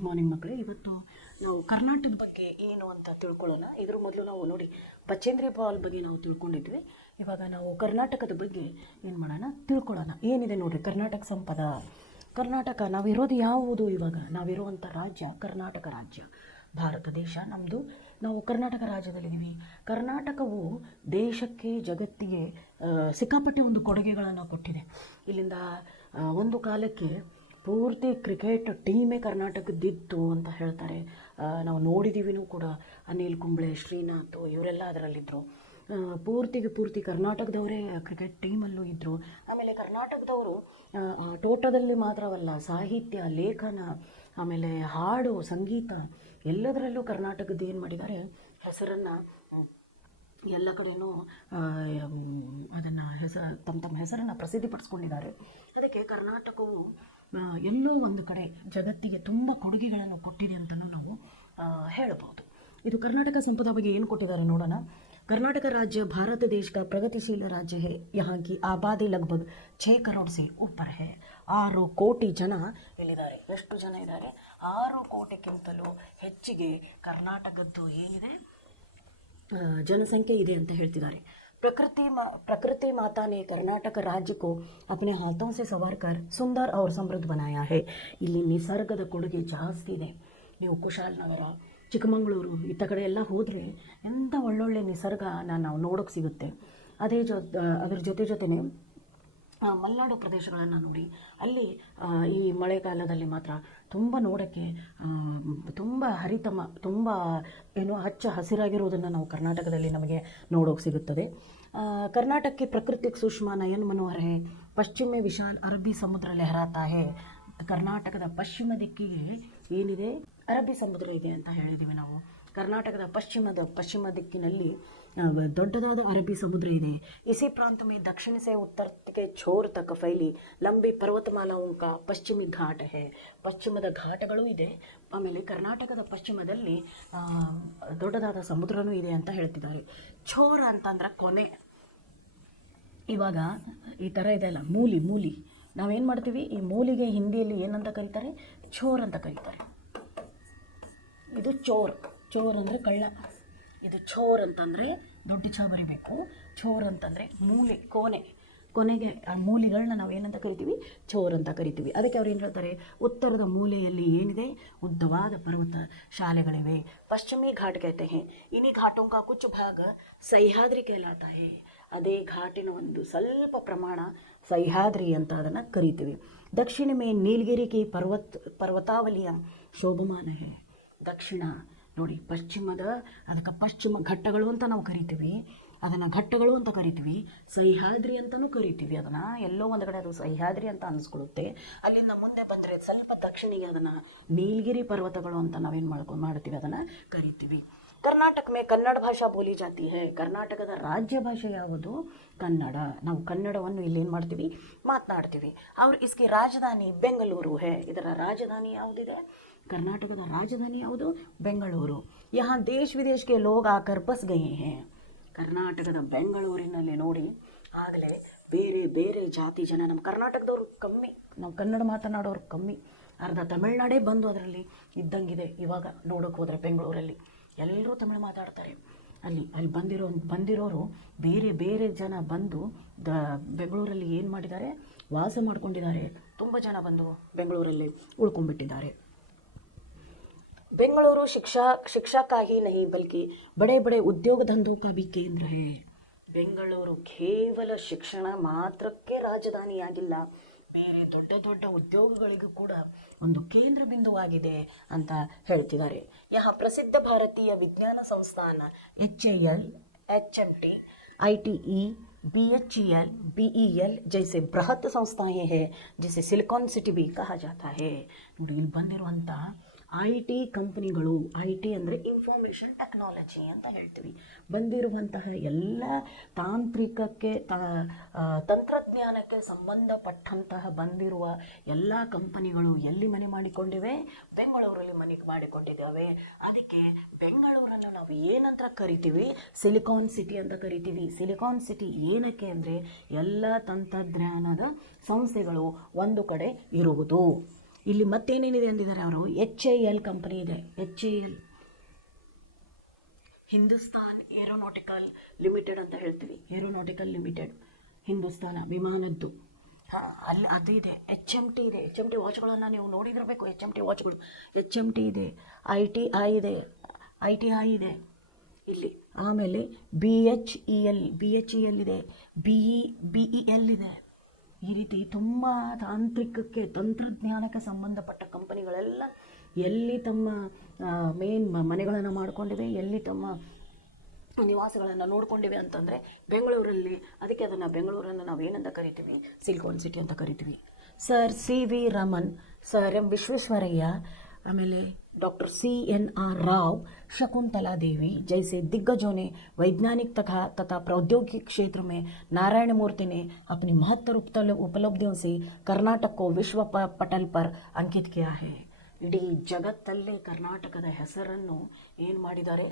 Good morning ಮಕ್ಕಳೇ. ಇವತ್ತು ನಾವು ಕರ್ನಾಟಕದ ಬಗ್ಗೆ ಏನು ಅಂತ ತಿಳ್ಕೊಳ್ಳೋಣ. ಇದ್ರ ಮೊದಲು ನಾವು ನೋಡಿ ಬಚೇಂದ್ರಿ ಪಾಲ್ ಬಗ್ಗೆ ನಾವು ತಿಳ್ಕೊಂಡಿದ್ವಿ. ಇವಾಗ ನಾವು ಕರ್ನಾಟಕದ ಬಗ್ಗೆ ಏನು ಮಾಡೋಣ ತಿಳ್ಕೊಳ್ಳೋಣ. ಏನಿದೆ ನೋಡಿರಿ ಕರ್ನಾಟಕ ಸಂಪದ. ಕರ್ನಾಟಕ ನಾವಿರೋದು ಯಾವುದು? ಇವಾಗ ನಾವಿರುವಂಥ ರಾಜ್ಯ ಕರ್ನಾಟಕ ರಾಜ್ಯ, ಭಾರತ ದೇಶ ನಮ್ಮದು. ನಾವು ಕರ್ನಾಟಕ ರಾಜ್ಯದಲ್ಲಿದ್ದೀವಿ. ಕರ್ನಾಟಕವು ದೇಶಕ್ಕೆ ಜಗತ್ತಿಗೆ ಸಿಕ್ಕಾಪಟ್ಟೆ ಒಂದು ಕೊಡುಗೆಗಳನ್ನು ಕೊಟ್ಟಿದೆ. ಇಲ್ಲಿಂದ ಒಂದು ಕಾಲಕ್ಕೆ ಪೂರ್ತಿ ಕ್ರಿಕೆಟ್ ಟೀಮೇ ಕರ್ನಾಟಕದ್ದಿತ್ತು ಅಂತ ಹೇಳ್ತಾರೆ. ನಾವು ನೋಡಿದ್ದೀವಿನೂ ಕೂಡ. ಅನಿಲ್ ಕುಂಬ್ಳೆ, ಶ್ರೀನಾಥ್ ಇವರೆಲ್ಲ ಅದರಲ್ಲಿದ್ದರು. ಪೂರ್ತಿ ಕರ್ನಾಟಕದವರೇ ಕ್ರಿಕೆಟ್ ಟೀಮಲ್ಲೂ ಇದ್ದರು. ಆಮೇಲೆ ಕರ್ನಾಟಕದವರು ತೋಟದಲ್ಲಿ ಮಾತ್ರವಲ್ಲ, ಸಾಹಿತ್ಯ, ಲೇಖನ, ಆಮೇಲೆ ಹಾಡು, ಸಂಗೀತ ಎಲ್ಲದರಲ್ಲೂ ಕರ್ನಾಟಕದ್ದು ಏನು ಮಾಡಿದ್ದಾರೆ, ಹೆಸರನ್ನು ಎಲ್ಲ ಕಡೆಯೂ ಅದನ್ನು ತಮ್ಮ ಹೆಸರನ್ನು ಪ್ರಸಿದ್ಧಿಪಡಿಸ್ಕೊಂಡಿದ್ದಾರೆ. ಅದಕ್ಕೆ ಕರ್ನಾಟಕವು ಎಲ್ಲೋ ಒಂದು ಕಡೆ ಜಗತ್ತಿಗೆ ತುಂಬ ಕೊಡುಗೆಗಳನ್ನು ಕೊಟ್ಟಿದೆ ಅಂತಲೂ ನಾವು ಹೇಳ್ಬೋದು. ಇದು ಕರ್ನಾಟಕ ಸಂಪದ ಬಗ್ಗೆ ಏನು ಕೊಟ್ಟಿದ್ದಾರೆ ನೋಡೋಣ. कर्नाटक राज्य भारत देश का प्रगतिशील राज्य है। यहाँ की आबादी लगभग 6 करोड़ से ऊपर है। 6 ಕೋಟಿ ಜನ ಇಲ್ಲಿದ್ದಾರೆ. ಎಷ್ಟು ಜನ ಇದ್ದಾರೆ? 6 ಕೋಟಿಗಿಂತಲೂ ಹೆಚ್ಚಿಗೆ ಕರ್ನಾಟಕದ್ದು ಏನಿದೆ ಜನಸಂಖ್ಯೆ ಇದೆ ಅಂತ ಹೇಳ್ತಿದ್ದಾರೆ. प्रकृति माता ने कर्नाटक राज्य को अपने हाथों से संवार कर सुंदर और समृद्ध बनाया है। ಇಲ್ಲಿ ನಿಸರ್ಗದ ಕೊಡುಗೆ ಜಾಸ್ತಿ ಇದೆ. ನೀವು ಕುಶಾಲನಗರ, ಚಿಕ್ಕಮಗಳೂರು ಇತ್ತ ಕಡೆ ಎಲ್ಲ ಹೋದರೆ ಎಂಥ ಒಳ್ಳೊಳ್ಳೆ ನಿಸರ್ಗನ ನಾವು ನೋಡೋಕ್ಕೆ ಸಿಗುತ್ತೆ. ಅದ್ರ ಜೊತೆನೇ ಮಲೆನಾಡು ಪ್ರದೇಶಗಳನ್ನು ನೋಡಿ. ಅಲ್ಲಿ ಈ ಮಳೆಗಾಲದಲ್ಲಿ ಮಾತ್ರ ತುಂಬ ನೋಡೋಕ್ಕೆ ತುಂಬ ತುಂಬ ಹಚ್ಚ ಹಸಿರಾಗಿರುವುದನ್ನು ನಾವು ಕರ್ನಾಟಕದಲ್ಲಿ ನಮಗೆ ನೋಡೋಕ್ಕೆ ಸಿಗುತ್ತದೆ. कर्नाटक की प्राकृतिक सुषमा नयन मनोहर है। पश्चिम में विशाल अरबी समुद्र लहराता है। ಕರ್ನಾಟಕದ ಪಶ್ಚಿಮ ದಿಕ್ಕಿಗೆ ಏನಿದೆ, ಅರಬ್ಬಿ ಸಮುದ್ರ ಇದೆ ಅಂತ ಹೇಳಿದ್ದೀವಿ ನಾವು. ಕರ್ನಾಟಕದ ಪಶ್ಚಿಮ ದಿಕ್ಕಿನಲ್ಲಿ ದೊಡ್ಡದಾದ ಅರಬ್ಬಿ ಸಮುದ್ರ ಇದೆ. इसी प्रांत में दक्षिण से उत्तर के छोर तक फैली लंबी पर्वतमालाओं का पश्चिमी घाट है। ಪಶ್ಚಿಮದ ಘಾಟಗಳು ಇದೆ. ಆಮೇಲೆ ಕರ್ನಾಟಕದ ಪಶ್ಚಿಮದಲ್ಲಿ ದೊಡ್ಡದಾದ ಸಮುದ್ರನೂ ಇದೆ ಅಂತ ಹೇಳ್ತಿದ್ದಾರೆ. ಛೋರ್ ಅಂತಂದ್ರೆ ಕೊನೆ. ಇವಾಗ ಈ ಥರ ಇದೆಲ್ಲ ಮೂಲಿ ನಾವೇನು ಮಾಡ್ತೀವಿ, ಈ ಮೂಲಿಗೆ ಹಿಂದಿಯಲ್ಲಿ ಏನಂತ ಕರೀತಾರೆ? ಚೋರ್ ಅಂತ ಕರೀತಾರೆ. ಇದು ಚೋರ್ ಅಂದರೆ ಕಳ್ಳ. ಇದು ಚೋರ್ ಅಂತಂದರೆ ದೊಡ್ಡ ಚ ಬರಿಬೇಕು. ಚೋರ್ ಅಂತಂದರೆ ಮೂಲೆ, ಕೊನೆಗೆ ಆ ಮೂಲಿಗಳನ್ನ ನಾವು ಏನಂತ ಕರಿತೀವಿ? ಚೋರ್ ಅಂತ ಕರಿತೀವಿ. ಅದಕ್ಕೆ ಅವ್ರು ಏನು ಹೇಳ್ತಾರೆ, ಉತ್ತರದ ಮೂಲೆಯಲ್ಲಿ ಏನಿದೆ, ಉದ್ದವಾದ ಪರ್ವತ ಶಾಲೆಗಳಿವೆ. ಪಶ್ಚಿಮಿ ಘಾಟ್ कहते हैं। इन्हीं घाटों का कुछ भाग ಸಹ್ಯಾದ್ರಿ कहलाता है। ಅದೇ ಘಾಟಿನ ಒಂದು ಸ್ವಲ್ಪ ಪ್ರಮಾಣ ಸಹ್ಯಾದ್ರಿ ಅಂತ ಅದನ್ನು ಕರಿತೀವಿ. ದಕ್ಷಿಣ ಮೇ ನೀಲಗಿರಿ ಕಿ ಪರ್ವತಾವಲಿಯ ಶೋಭಮಾನ ಹೇ. ದಕ್ಷಿಣ ನೋಡಿ, ಅದಕ್ಕೆ ಪಶ್ಚಿಮ ಘಟ್ಟಗಳು ಅಂತ ನಾವು ಕರಿತೀವಿ. ಅದನ್ನು ಘಟ್ಟಗಳು ಅಂತ ಕರಿತೀವಿ. ಸಹ್ಯಾದ್ರಿ ಅಂತಲೂ ಕರಿತೀವಿ. ಅದನ್ನು ಎಲ್ಲೋ ಒಂದು ಕಡೆ ಅದು ಸಹ್ಯಾದ್ರಿ ಅಂತ ಅನಿಸ್ಕೊಳ್ಳುತ್ತೆ. ಅಲ್ಲಿಂದ ಮುಂದೆ ಬಂದರೆ ಸ್ವಲ್ಪ ದಕ್ಷಿಣಿಗೆ ಅದನ್ನು ನೀಲಗಿರಿ ಪರ್ವತಗಳು ಅಂತ ನಾವೇನು ಮಾಡ್ತೀವಿ, ಅದನ್ನು ಕರಿತೀವಿ. ಕರ್ನಾಟಕ ಮೇ ಕನ್ನಡ ಭಾಷಾ ಬೋಲಿ ಜಾತಿ ಹೈ. ಕರ್ನಾಟಕದ ರಾಜ್ಯ ಭಾಷೆ ಯಾವುದು? ಕನ್ನಡ. ನಾವು ಕನ್ನಡವನ್ನು ಇಲ್ಲಿ ಏನು ಮಾಡ್ತೀವಿ? ಮಾತನಾಡ್ತೀವಿ. ಅವ್ರು ಇಸ್ಕಿ ರಾಜಧಾನಿ ಬೆಂಗಳೂರು ಹೇ. ಇದರ ರಾಜಧಾನಿ ಯಾವುದಿದೆ? ಕರ್ನಾಟಕದ ರಾಜಧಾನಿ ಯಾವುದು? ಬೆಂಗಳೂರು. ಯಹಾ ದೇಶ ವಿದೇಶಕ್ಕೆ ಲೋಗ ಆಕರ್ ಬಸ್ ಗಯೇ ಹೇ. ಕರ್ನಾಟಕದ ಬೆಂಗಳೂರಿನಲ್ಲಿ ನೋಡಿ, ಆಗಲೇ ಬೇರೆ ಜಾತಿ ಜನ, ನಮ್ಮ ಕರ್ನಾಟಕದವರು ಕಮ್ಮಿ, ನಾವು ಕನ್ನಡ ಮಾತನಾಡೋರು ಕಮ್ಮಿ. ಅರ್ಧ ತಮಿಳ್ನಾಡೇ ಬಂದು ಅದರಲ್ಲಿ ಇದ್ದಂಗಿದೆ. ಇವಾಗ ನೋಡೋಕೆ ಹೋದರೆ ಬೆಂಗಳೂರಲ್ಲಿ ಎಲ್ಲರೂ ತಮಿಳು ಮಾತಾಡ್ತಾರೆ. ಅಲ್ಲಿ ಬಂದಿರೋರು ಬೇರೆ ಜನ ಬಂದು ಬೆಂಗಳೂರಲ್ಲಿ ಏನು ಮಾಡಿದ್ದಾರೆ? ವಾಸ ಮಾಡ್ಕೊಂಡಿದ್ದಾರೆ. ತುಂಬ ಜನ ಬಂದು ಬೆಂಗಳೂರಲ್ಲಿ ಉಳ್ಕೊಂಡ್ಬಿಟ್ಟಿದ್ದಾರೆ. ಬೆಂಗಳೂರು ಶಿಕ್ಷಾ का ही नहीं बल्कि बड़े उद्योग धंधों का भी केंद्र है। ಬೆಂಗಳೂರು ಕೇವಲ ಶಿಕ್ಷಣ ಮಾತ್ರಕ್ಕೆ ರಾಜಧಾನಿಯಾಗಿಲ್ಲ, ಬೇರೆ ದೊಡ್ಡ ಉದ್ಯೋಗಗಳಿಗೂ ಕೂಡ ಒಂದು ಕೇಂದ್ರ ಬಿಂದುವಾಗಿದೆ ಅಂತ ಹೇಳ್ತಿದ್ದಾರೆ. ಯಹ ಪ್ರಸಿದ್ಧ ಭಾರತೀಯ ವಿಜ್ಞಾನ ಸಂಸ್ಥಾನ HAL, HMT, ITE, BHEL, BEL जैसे बृहತ್ ಸಂಸ್ಥಾएं हैं जिसे सिलिकॉन सिटी भी कहा जाता है। ನೋಡಿ, ಇಲ್ಲಿ ಬಂದಿರುವಂಥ IT ಕಂಪನಿಗಳು, IT ಅಂದರೆ ಇನ್ಫಾರ್ಮೇಷನ್ ಟೆಕ್ನಾಲಜಿ ಅಂತ ಹೇಳ್ತೀವಿ. ಬಂದಿರುವಂತಹ ಎಲ್ಲ ತಾಂತ್ರಿಕಕ್ಕೆ ತಂತ್ರಜ್ಞಾನಕ್ಕೆ ಸಂಬಂಧಪಟ್ಟಂತಹ ಬಂದಿರುವ ಎಲ್ಲ ಕಂಪನಿಗಳು ಎಲ್ಲಿ ಮನೆ ಮಾಡಿಕೊಂಡಿವೆ? ಬೆಂಗಳೂರಲ್ಲಿ ಮನೆ ಮಾಡಿಕೊಂಡಿದ್ದಾವೆ. ಅದಕ್ಕೆ ಬೆಂಗಳೂರನ್ನು ನಾವು ಏನಂತ ಕರಿತೀವಿ? ಸಿಲಿಕಾನ್ ಸಿಟಿ ಅಂತ ಕರಿತೀವಿ. ಸಿಲಿಕಾನ್ ಸಿಟಿ ಏನಕ್ಕೆ ಅಂದರೆ ಎಲ್ಲ ತಂತ್ರಜ್ಞಾನದ ಸಂಸ್ಥೆಗಳು ಒಂದು ಕಡೆ ಇರುವುದು. ಇಲ್ಲಿ ಮತ್ತೇನೇನಿದೆ ಅಂದಿದ್ದಾರೆ ಅವರು, HAL ಕಂಪನಿ ಇದೆ, HAL ಹಿಂದೂಸ್ತಾನ್ ಏರೋನಾಟಿಕಲ್ ಲಿಮಿಟೆಡ್ ಅಂತ ಹೇಳ್ತೀವಿ, ಏರೋನಾಟಿಕಲ್ ಲಿಮಿಟೆಡ್ ಹಿಂದೂಸ್ತಾನ ವಿಮಾನದ್ದು. ಹಾಂ, ಅಲ್ಲಿ ಅದು ಇದೆ. HMT ಇದೆ, HMT ವಾಚ್ಗಳನ್ನು ನೀವು ನೋಡಿದಿರಬೇಕು, HMT ವಾಚ್ಗಳು, HMT ಇದೆ, ITI ಇದೆ, ITI ಇದೆ ಇಲ್ಲಿ. ಆಮೇಲೆ BHEL ಇದೆ, BEL ಇದೆ. ಈ ರೀತಿ ತುಂಬ ತಾಂತ್ರಿಕಕ್ಕೆ, ತಂತ್ರಜ್ಞಾನಕ್ಕೆ ಸಂಬಂಧಪಟ್ಟ ಕಂಪನಿಗಳೆಲ್ಲ ಎಲ್ಲಿ ತಮ್ಮ ಮೇನ್ ಮನೆಗಳನ್ನು ಮಾಡಿಕೊಂಡಿವೆ, ಎಲ್ಲಿ ತಮ್ಮ ನಿವಾಸಗಳನ್ನು ನೋಡ್ಕೊಂಡಿವೆ ಅಂತಂದರೆ ಬೆಂಗಳೂರಲ್ಲಿ. ಅದಕ್ಕೆ ಅದನ್ನು ಬೆಂಗಳೂರನ್ನು ನಾವು ಏನಂತ ಕರಿತೀವಿ, ಸಿಲಿಕಾನ್ ಸಿಟಿ ಅಂತ ಕರಿತೀವಿ. Sir CV Raman, sir M Visvesvaraya, ಆಮೇಲೆ डॉक्टर CNR राव, शकुंतला देवी जैसे दिग्गजों ने वैज्ञानिक तथा प्रौद्योगिक क्षेत्र में नारायण मूर्ति ने अपनी महत्वपूर्ण उपलब्धियों से कर्नाटक को विश्व पटल पर अंकित किया है. ಇಡೀ ಜಗತ್ತಲ್ಲೇ ಕರ್ನಾಟಕದ ಹೆಸರನ್ನು ಏನು ಮಾಡಿದ್ದಾರೆ,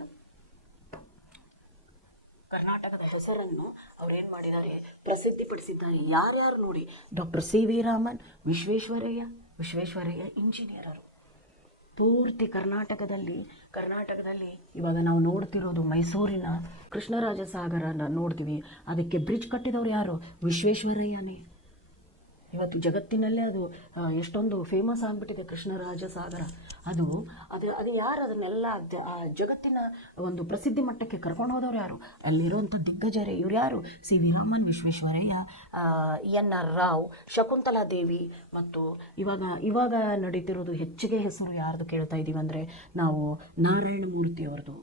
ಕರ್ನಾಟಕದ ಹೆಸರನ್ನು ಅವ್ರು ಏನು ಮಾಡಿದ್ದಾರೆ, ಪ್ರಸಿದ್ಧಿಪಡಿಸಿದ್ದಾರೆ. ಯಾರ್ಯಾರು ನೋಡಿ, ಡಾಕ್ಟರ್ CV ರಾಮನ್, ವಿಶ್ವೇಶ್ವರಯ್ಯ ಇಂಜಿನಿಯರರು. ಪೂರ್ತಿ ಕರ್ನಾಟಕದಲ್ಲಿ ಇವಾಗ ನಾವು ನೋಡ್ತಿರೋದು ಮೈಸೂರಿನ ಕೃಷ್ಣರಾಜ ಸಾಗರನ ನೋಡ್ತೀವಿ. ಅದಕ್ಕೆ ಬ್ರಿಡ್ಜ್ ಕಟ್ಟಿದವರು ಯಾರು, ವಿಶ್ವೇಶ್ವರಯ್ಯನೇ. ಇವತ್ತು ಜಗತ್ತಿನಲ್ಲೇ ಅದು ಎಷ್ಟೊಂದು ಫೇಮಸ್ ಆಗಿಬಿಟ್ಟಿದೆ ಕೃಷ್ಣರಾಜ ಸಾಗರ. ಅದು ಯಾರು, ಅದನ್ನೆಲ್ಲ ಜಗತ್ತಿನ ಒಂದು ಪ್ರಸಿದ್ಧಿ ಮಟ್ಟಕ್ಕೆ ಕರ್ಕೊಂಡು ಹೋದವ್ರು ಯಾರು, ಅಲ್ಲಿರುವಂಥ ದಿಗ್ಗಜರೇ. ಇವ್ರು ಯಾರು, CV ರಾಮನ್, ವಿಶ್ವೇಶ್ವರಯ್ಯ, NR ರಾವ್, ಶಕುಂತಲಾ ದೇವಿ. ಮತ್ತು ಇವಾಗ ನಡೀತಿರೋದು ಹೆಚ್ಚಿಗೆ ಹೆಸರು ಯಾರ್ದು ಕೇಳ್ತಾ ಇದ್ದೀವಿ ಅಂದರೆ ನಾವು ನಾರಾಯಣ ಮೂರ್ತಿಯವ್ರದ್ದು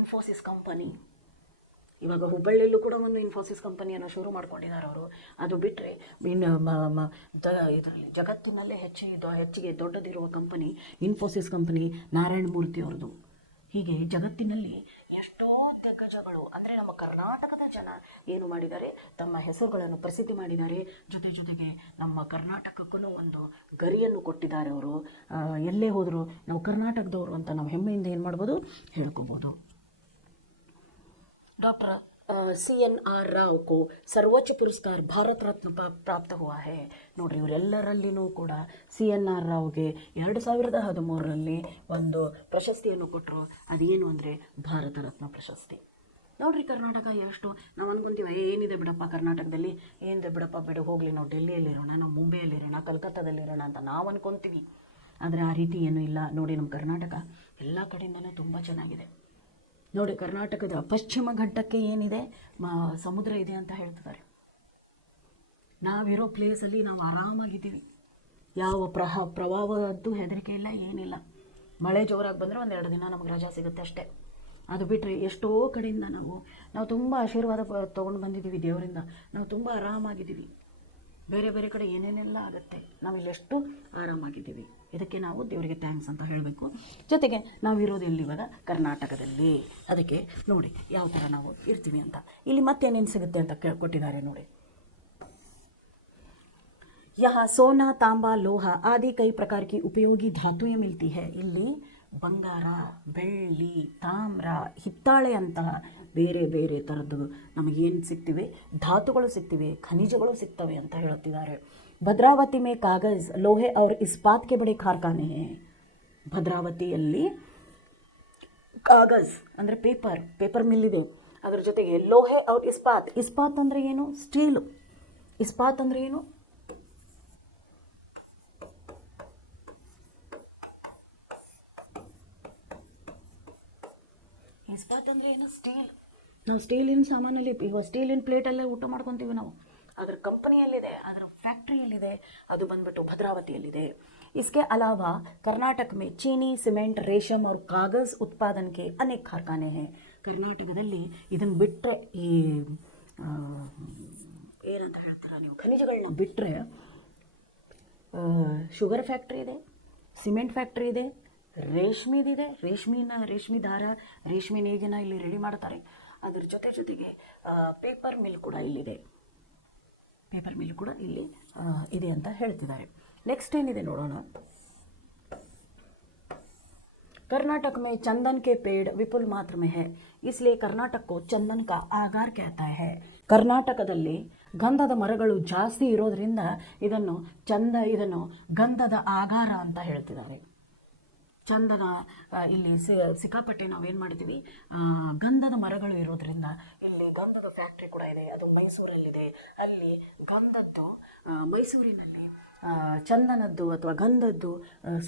ಇನ್ಫೋಸಿಸ್ ಕಂಪನಿ. ಇವಾಗ ಹುಬ್ಬಳ್ಳಿಯಲ್ಲೂ ಕೂಡ ಒಂದು ಇನ್ಫೋಸಿಸ್ ಕಂಪನಿಯನ್ನು ಶುರು ಮಾಡ್ಕೊಂಡಿದ್ದಾರೆ ಅವರು. ಅದು ಬಿಟ್ಟರೆ ಇದರಲ್ಲಿ ಜಗತ್ತಿನಲ್ಲೇ ಹೆಚ್ಚಿಗೆ ದೊಡ್ಡದಿರುವ ಕಂಪನಿ ಇನ್ಫೋಸಿಸ್ ಕಂಪನಿ ನಾರಾಯಣ ಮೂರ್ತಿಯವ್ರದ್ದು. ಹೀಗೆ ಜಗತ್ತಿನಲ್ಲಿ ಎಷ್ಟೋ ದಿಗ್ಗಜಗಳು ಅಂದರೆ ನಮ್ಮ ಕರ್ನಾಟಕದ ಜನ ಏನು ಮಾಡಿದ್ದಾರೆ, ತಮ್ಮ ಹೆಸರುಗಳನ್ನು ಪ್ರಸಿದ್ಧಿ ಮಾಡಿದ್ದಾರೆ. ಜೊತೆಗೆ ನಮ್ಮ ಕರ್ನಾಟಕಕ್ಕೂ ಒಂದು ಗರಿಯನ್ನು ಕೊಟ್ಟಿದ್ದಾರೆ ಅವರು. ಎಲ್ಲೇ ಹೋದರೂ ನಾವು ಕರ್ನಾಟಕದವರು ಅಂತ ನಾವು ಹೆಮ್ಮೆಯಿಂದ ಏನು ಮಾಡ್ಬೋದು, ಹೇಳ್ಕೊಬೋದು. डॉक्टर CNR राव को सर्वोच्च पुरस्कार भारत रत्न प्राप्त हुआ है. ನೋಡ್ರಿ, ಇವರೆಲ್ಲರಲ್ಲಿನೂ ಕೂಡ CNR ರಾವ್ಗೆ 2013ರಲ್ಲಿ ಒಂದು ಪ್ರಶಸ್ತಿಯನ್ನು ಕೊಟ್ಟರು. ಅದೇನು ಅಂದರೆ ಭಾರತ ರತ್ನ ಪ್ರಶಸ್ತಿ. ನೋಡ್ರಿ, ಕರ್ನಾಟಕ ಎಷ್ಟು ನಾವು ಅನ್ಕೊಂತೀವಿ, ಏನಿದೆ ಬಿಡಪ್ಪ ಕರ್ನಾಟಕದಲ್ಲಿ, ಏನಿದೆ ಬಿಡಪ್ಪ, ಹೋಗಲಿ, ನಾವು ಡೆಲ್ಲಿಯಲ್ಲಿರೋಣ, ನಾವು ಮುಂಬೈಯಲ್ಲಿರೋಣ, ಕಲ್ಕತ್ತಾದಲ್ಲಿರೋಣ ಅಂತ ನಾವು ಅನ್ಕೊತೀವಿ. ಆದರೆ ಆ ರೀತಿ ಏನೂ ಇಲ್ಲ. ನೋಡಿ, ನಮ್ಮ ಕರ್ನಾಟಕ ಎಲ್ಲ ಕಡೆಯಿಂದನೂ ತುಂಬ ಚೆನ್ನಾಗಿದೆ. ನೋಡಿ, ಕರ್ನಾಟಕದ ಪಶ್ಚಿಮ ಘಟ್ಟಕ್ಕೆ ಏನಿದೆ, ಸಮುದ್ರ ಇದೆ ಅಂತ ಹೇಳ್ತಿದ್ದಾರೆ. ನಾವಿರೋ ಪ್ಲೇಸಲ್ಲಿ ನಾವು ಆರಾಮಾಗಿದ್ದೀವಿ. ಯಾವ ಪ್ರವಾಹದ್ದು ಹೆದರಿಕೆ ಇಲ್ಲ, ಏನಿಲ್ಲ. ಮಳೆ ಜೋರಾಗಿ ಬಂದರೆ 1-2 ದಿನ ನಮಗೆ ರಜಾ ಸಿಗುತ್ತೆ ಅಷ್ಟೇ. ಅದು ಬಿಟ್ಟರೆ ಎಷ್ಟೋ ಕಡೆಯಿಂದ ನಾವು ತುಂಬ ಆಶೀರ್ವಾದ ತೊಗೊಂಡು ಬಂದಿದ್ದೀವಿ ದೇವರಿಂದ. ನಾವು ತುಂಬ ಆರಾಮಾಗಿದ್ದೀವಿ. ಬೇರೆ ಕಡೆ ಏನೇನೆಲ್ಲ ಆಗುತ್ತೆ, ನಾವಿಲ್ಲೆಷ್ಟು ಆರಾಮಾಗಿದ್ದೀವಿ. ಇದಕ್ಕೆ ನಾವು ದೇವರಿಗೆ ಥ್ಯಾಂಕ್ಸ್ ಅಂತ ಹೇಳಬೇಕು. ಜೊತೆಗೆ ನಾವಿರೋದು ಎಲ್ಲಿ ಇವಾಗ ಕರ್ನಾಟಕದಲ್ಲಿ. ಅದಕ್ಕೆ ನೋಡಿ ಯಾವ ಥರ ನಾವು ಇರ್ತೀವಿ ಅಂತ. ಇಲ್ಲಿ ಮತ್ತೇನೇನು ಸಿಗುತ್ತೆ ಅಂತ ಕೊಟ್ಟಿದ್ದಾರೆ ನೋಡಿ. यहाँ सोना, तांबा, लोहा आदि कई प्रकार की उपयोगी धातुएं मिलती है. ಇಲ್ಲಿ ಬಂಗಾರ, ಬೆಳ್ಳಿ, ತಾಮ್ರ, ಹಿತ್ತಾಳೆ ಅಂತಹ ಬೇರೆ ಥರದ್ದು ನಮಗೇನು ಸಿಗ್ತಿವೆ, ಧಾತುಗಳು ಸಿಗ್ತಿವೆ, ಖನಿಜಗಳು ಸಿಗ್ತವೆ ಅಂತ ಹೇಳ್ತಿದ್ದಾರೆ. ಭದ್ರಾವತಿ ಮೇ ಕಾಗಜ್, ಲೋಹೆ और इस्पात के बड़े कारखाने हैं. ಭದ್ರಾವತಿಯಲ್ಲಿ ಕಾಗಜ್ ಅಂದರೆ ಪೇಪರ್ ಮಿಲ್ ಇದೆ. ಅದರ ಜೊತೆಗೆ ಲೋಹೆ और ಇಸ್ಪಾತ್ ಅಂದರೆ ಏನು, ಸ್ಟೀಲು. ಇಸ್ಪಾತ್ ಅಂದರೆ ಏನು, ಇಸ್ಪಾತ್ ಅಂದರೆ ಏನು, ಸ್ಟೀಲ್. ನಾವು ಸ್ಟೀಲಿನ ಸಾಮಾನಲ್ಲಿ, ಇವಾಗ ಸ್ಟೀಲಿನ ಪ್ಲೇಟಲ್ಲೇ ಊಟ ಮಾಡ್ಕೊತೀವಿ ನಾವು. ಅದರ ಕಂಪನಿಯಲ್ಲಿದೆ, ಅದರ ಫ್ಯಾಕ್ಟ್ರಿಯಲ್ಲಿದೆ, ಅದು ಬಂದ್ಬಿಟ್ಟು ಭದ್ರಾವತಿಯಲ್ಲಿದೆ. इसके अलावा कर्नाटक में चीनी, सीमेंट, रेशम और कागज़ उत्पादन के अनेक कारखाने हैं. ಕರ್ನಾಟಕದಲ್ಲಿ ಇದನ್ನು ಬಿಟ್ಟರೆ, ಈ ಏನಂತ ಹೇಳ್ತೀರ ನೀವು, ಖನಿಜಗಳನ್ನ ಬಿಟ್ಟರೆ ಶುಗರ್ ಫ್ಯಾಕ್ಟ್ರಿ ಇದೆ, ಸಿಮೆಂಟ್ ಫ್ಯಾಕ್ಟ್ರಿ ಇದೆ, ರೇಷ್ಮೆದಿದೆ. ರೇಷ್ಮೆ ದಾರ, ರೇಷ್ಮೆ ನೇಗಿನ ಇಲ್ಲಿ ರೆಡಿ ಮಾಡ್ತಾರೆ. ಅದ್ರ ಜೊತೆಗೆ ಪೇಪರ್ ಮಿಲ್ ಕೂಡ ಇಲ್ಲಿದೆ. ಪೇಪರ್ ಮಿಲ್ ಕೂಡ ಇಲ್ಲಿ ಇದೆ ಅಂತ ಹೇಳ್ತಿದ್ದಾರೆ. ನೆಕ್ಸ್ಟ್ ಏನಿದೆ ನೋಡೋಣ. कर्नाटक में चंदन के पेड़ विपुल मात्रा में है, इसलिए कर्नाटक को चंदन का आगार कहता है. ಕರ್ನಾಟಕದಲ್ಲಿ ಗಂಧದ ಮರಗಳು ಜಾಸ್ತಿ ಇರೋದ್ರಿಂದ ಇದನ್ನು ಗಂಧದ ಆಗಾರ ಅಂತ ಹೇಳ್ತಿದ್ದಾರೆ. ಚಂದನ ಇಲ್ಲಿ ಸಿಕ್ಕಾಪಟ್ಟೆ ನಾವೇನು ಮಾಡಿದ್ದೀವಿ, ಗಂಧದ ಮರಗಳು ಇರೋದ್ರಿಂದ ಇಲ್ಲಿ ಗಂಧದ ಫ್ಯಾಕ್ಟ್ರಿ ಕೂಡ ಇದೆ, ಅದು ಮೈಸೂರಲ್ಲಿದೆ. ಅಲ್ಲಿ ಗಂಧದ್ದು ಮೈಸೂರಿನಲ್ಲಿ ಚಂದನದ್ದು ಅಥವಾ ಗಂಧದ್ದು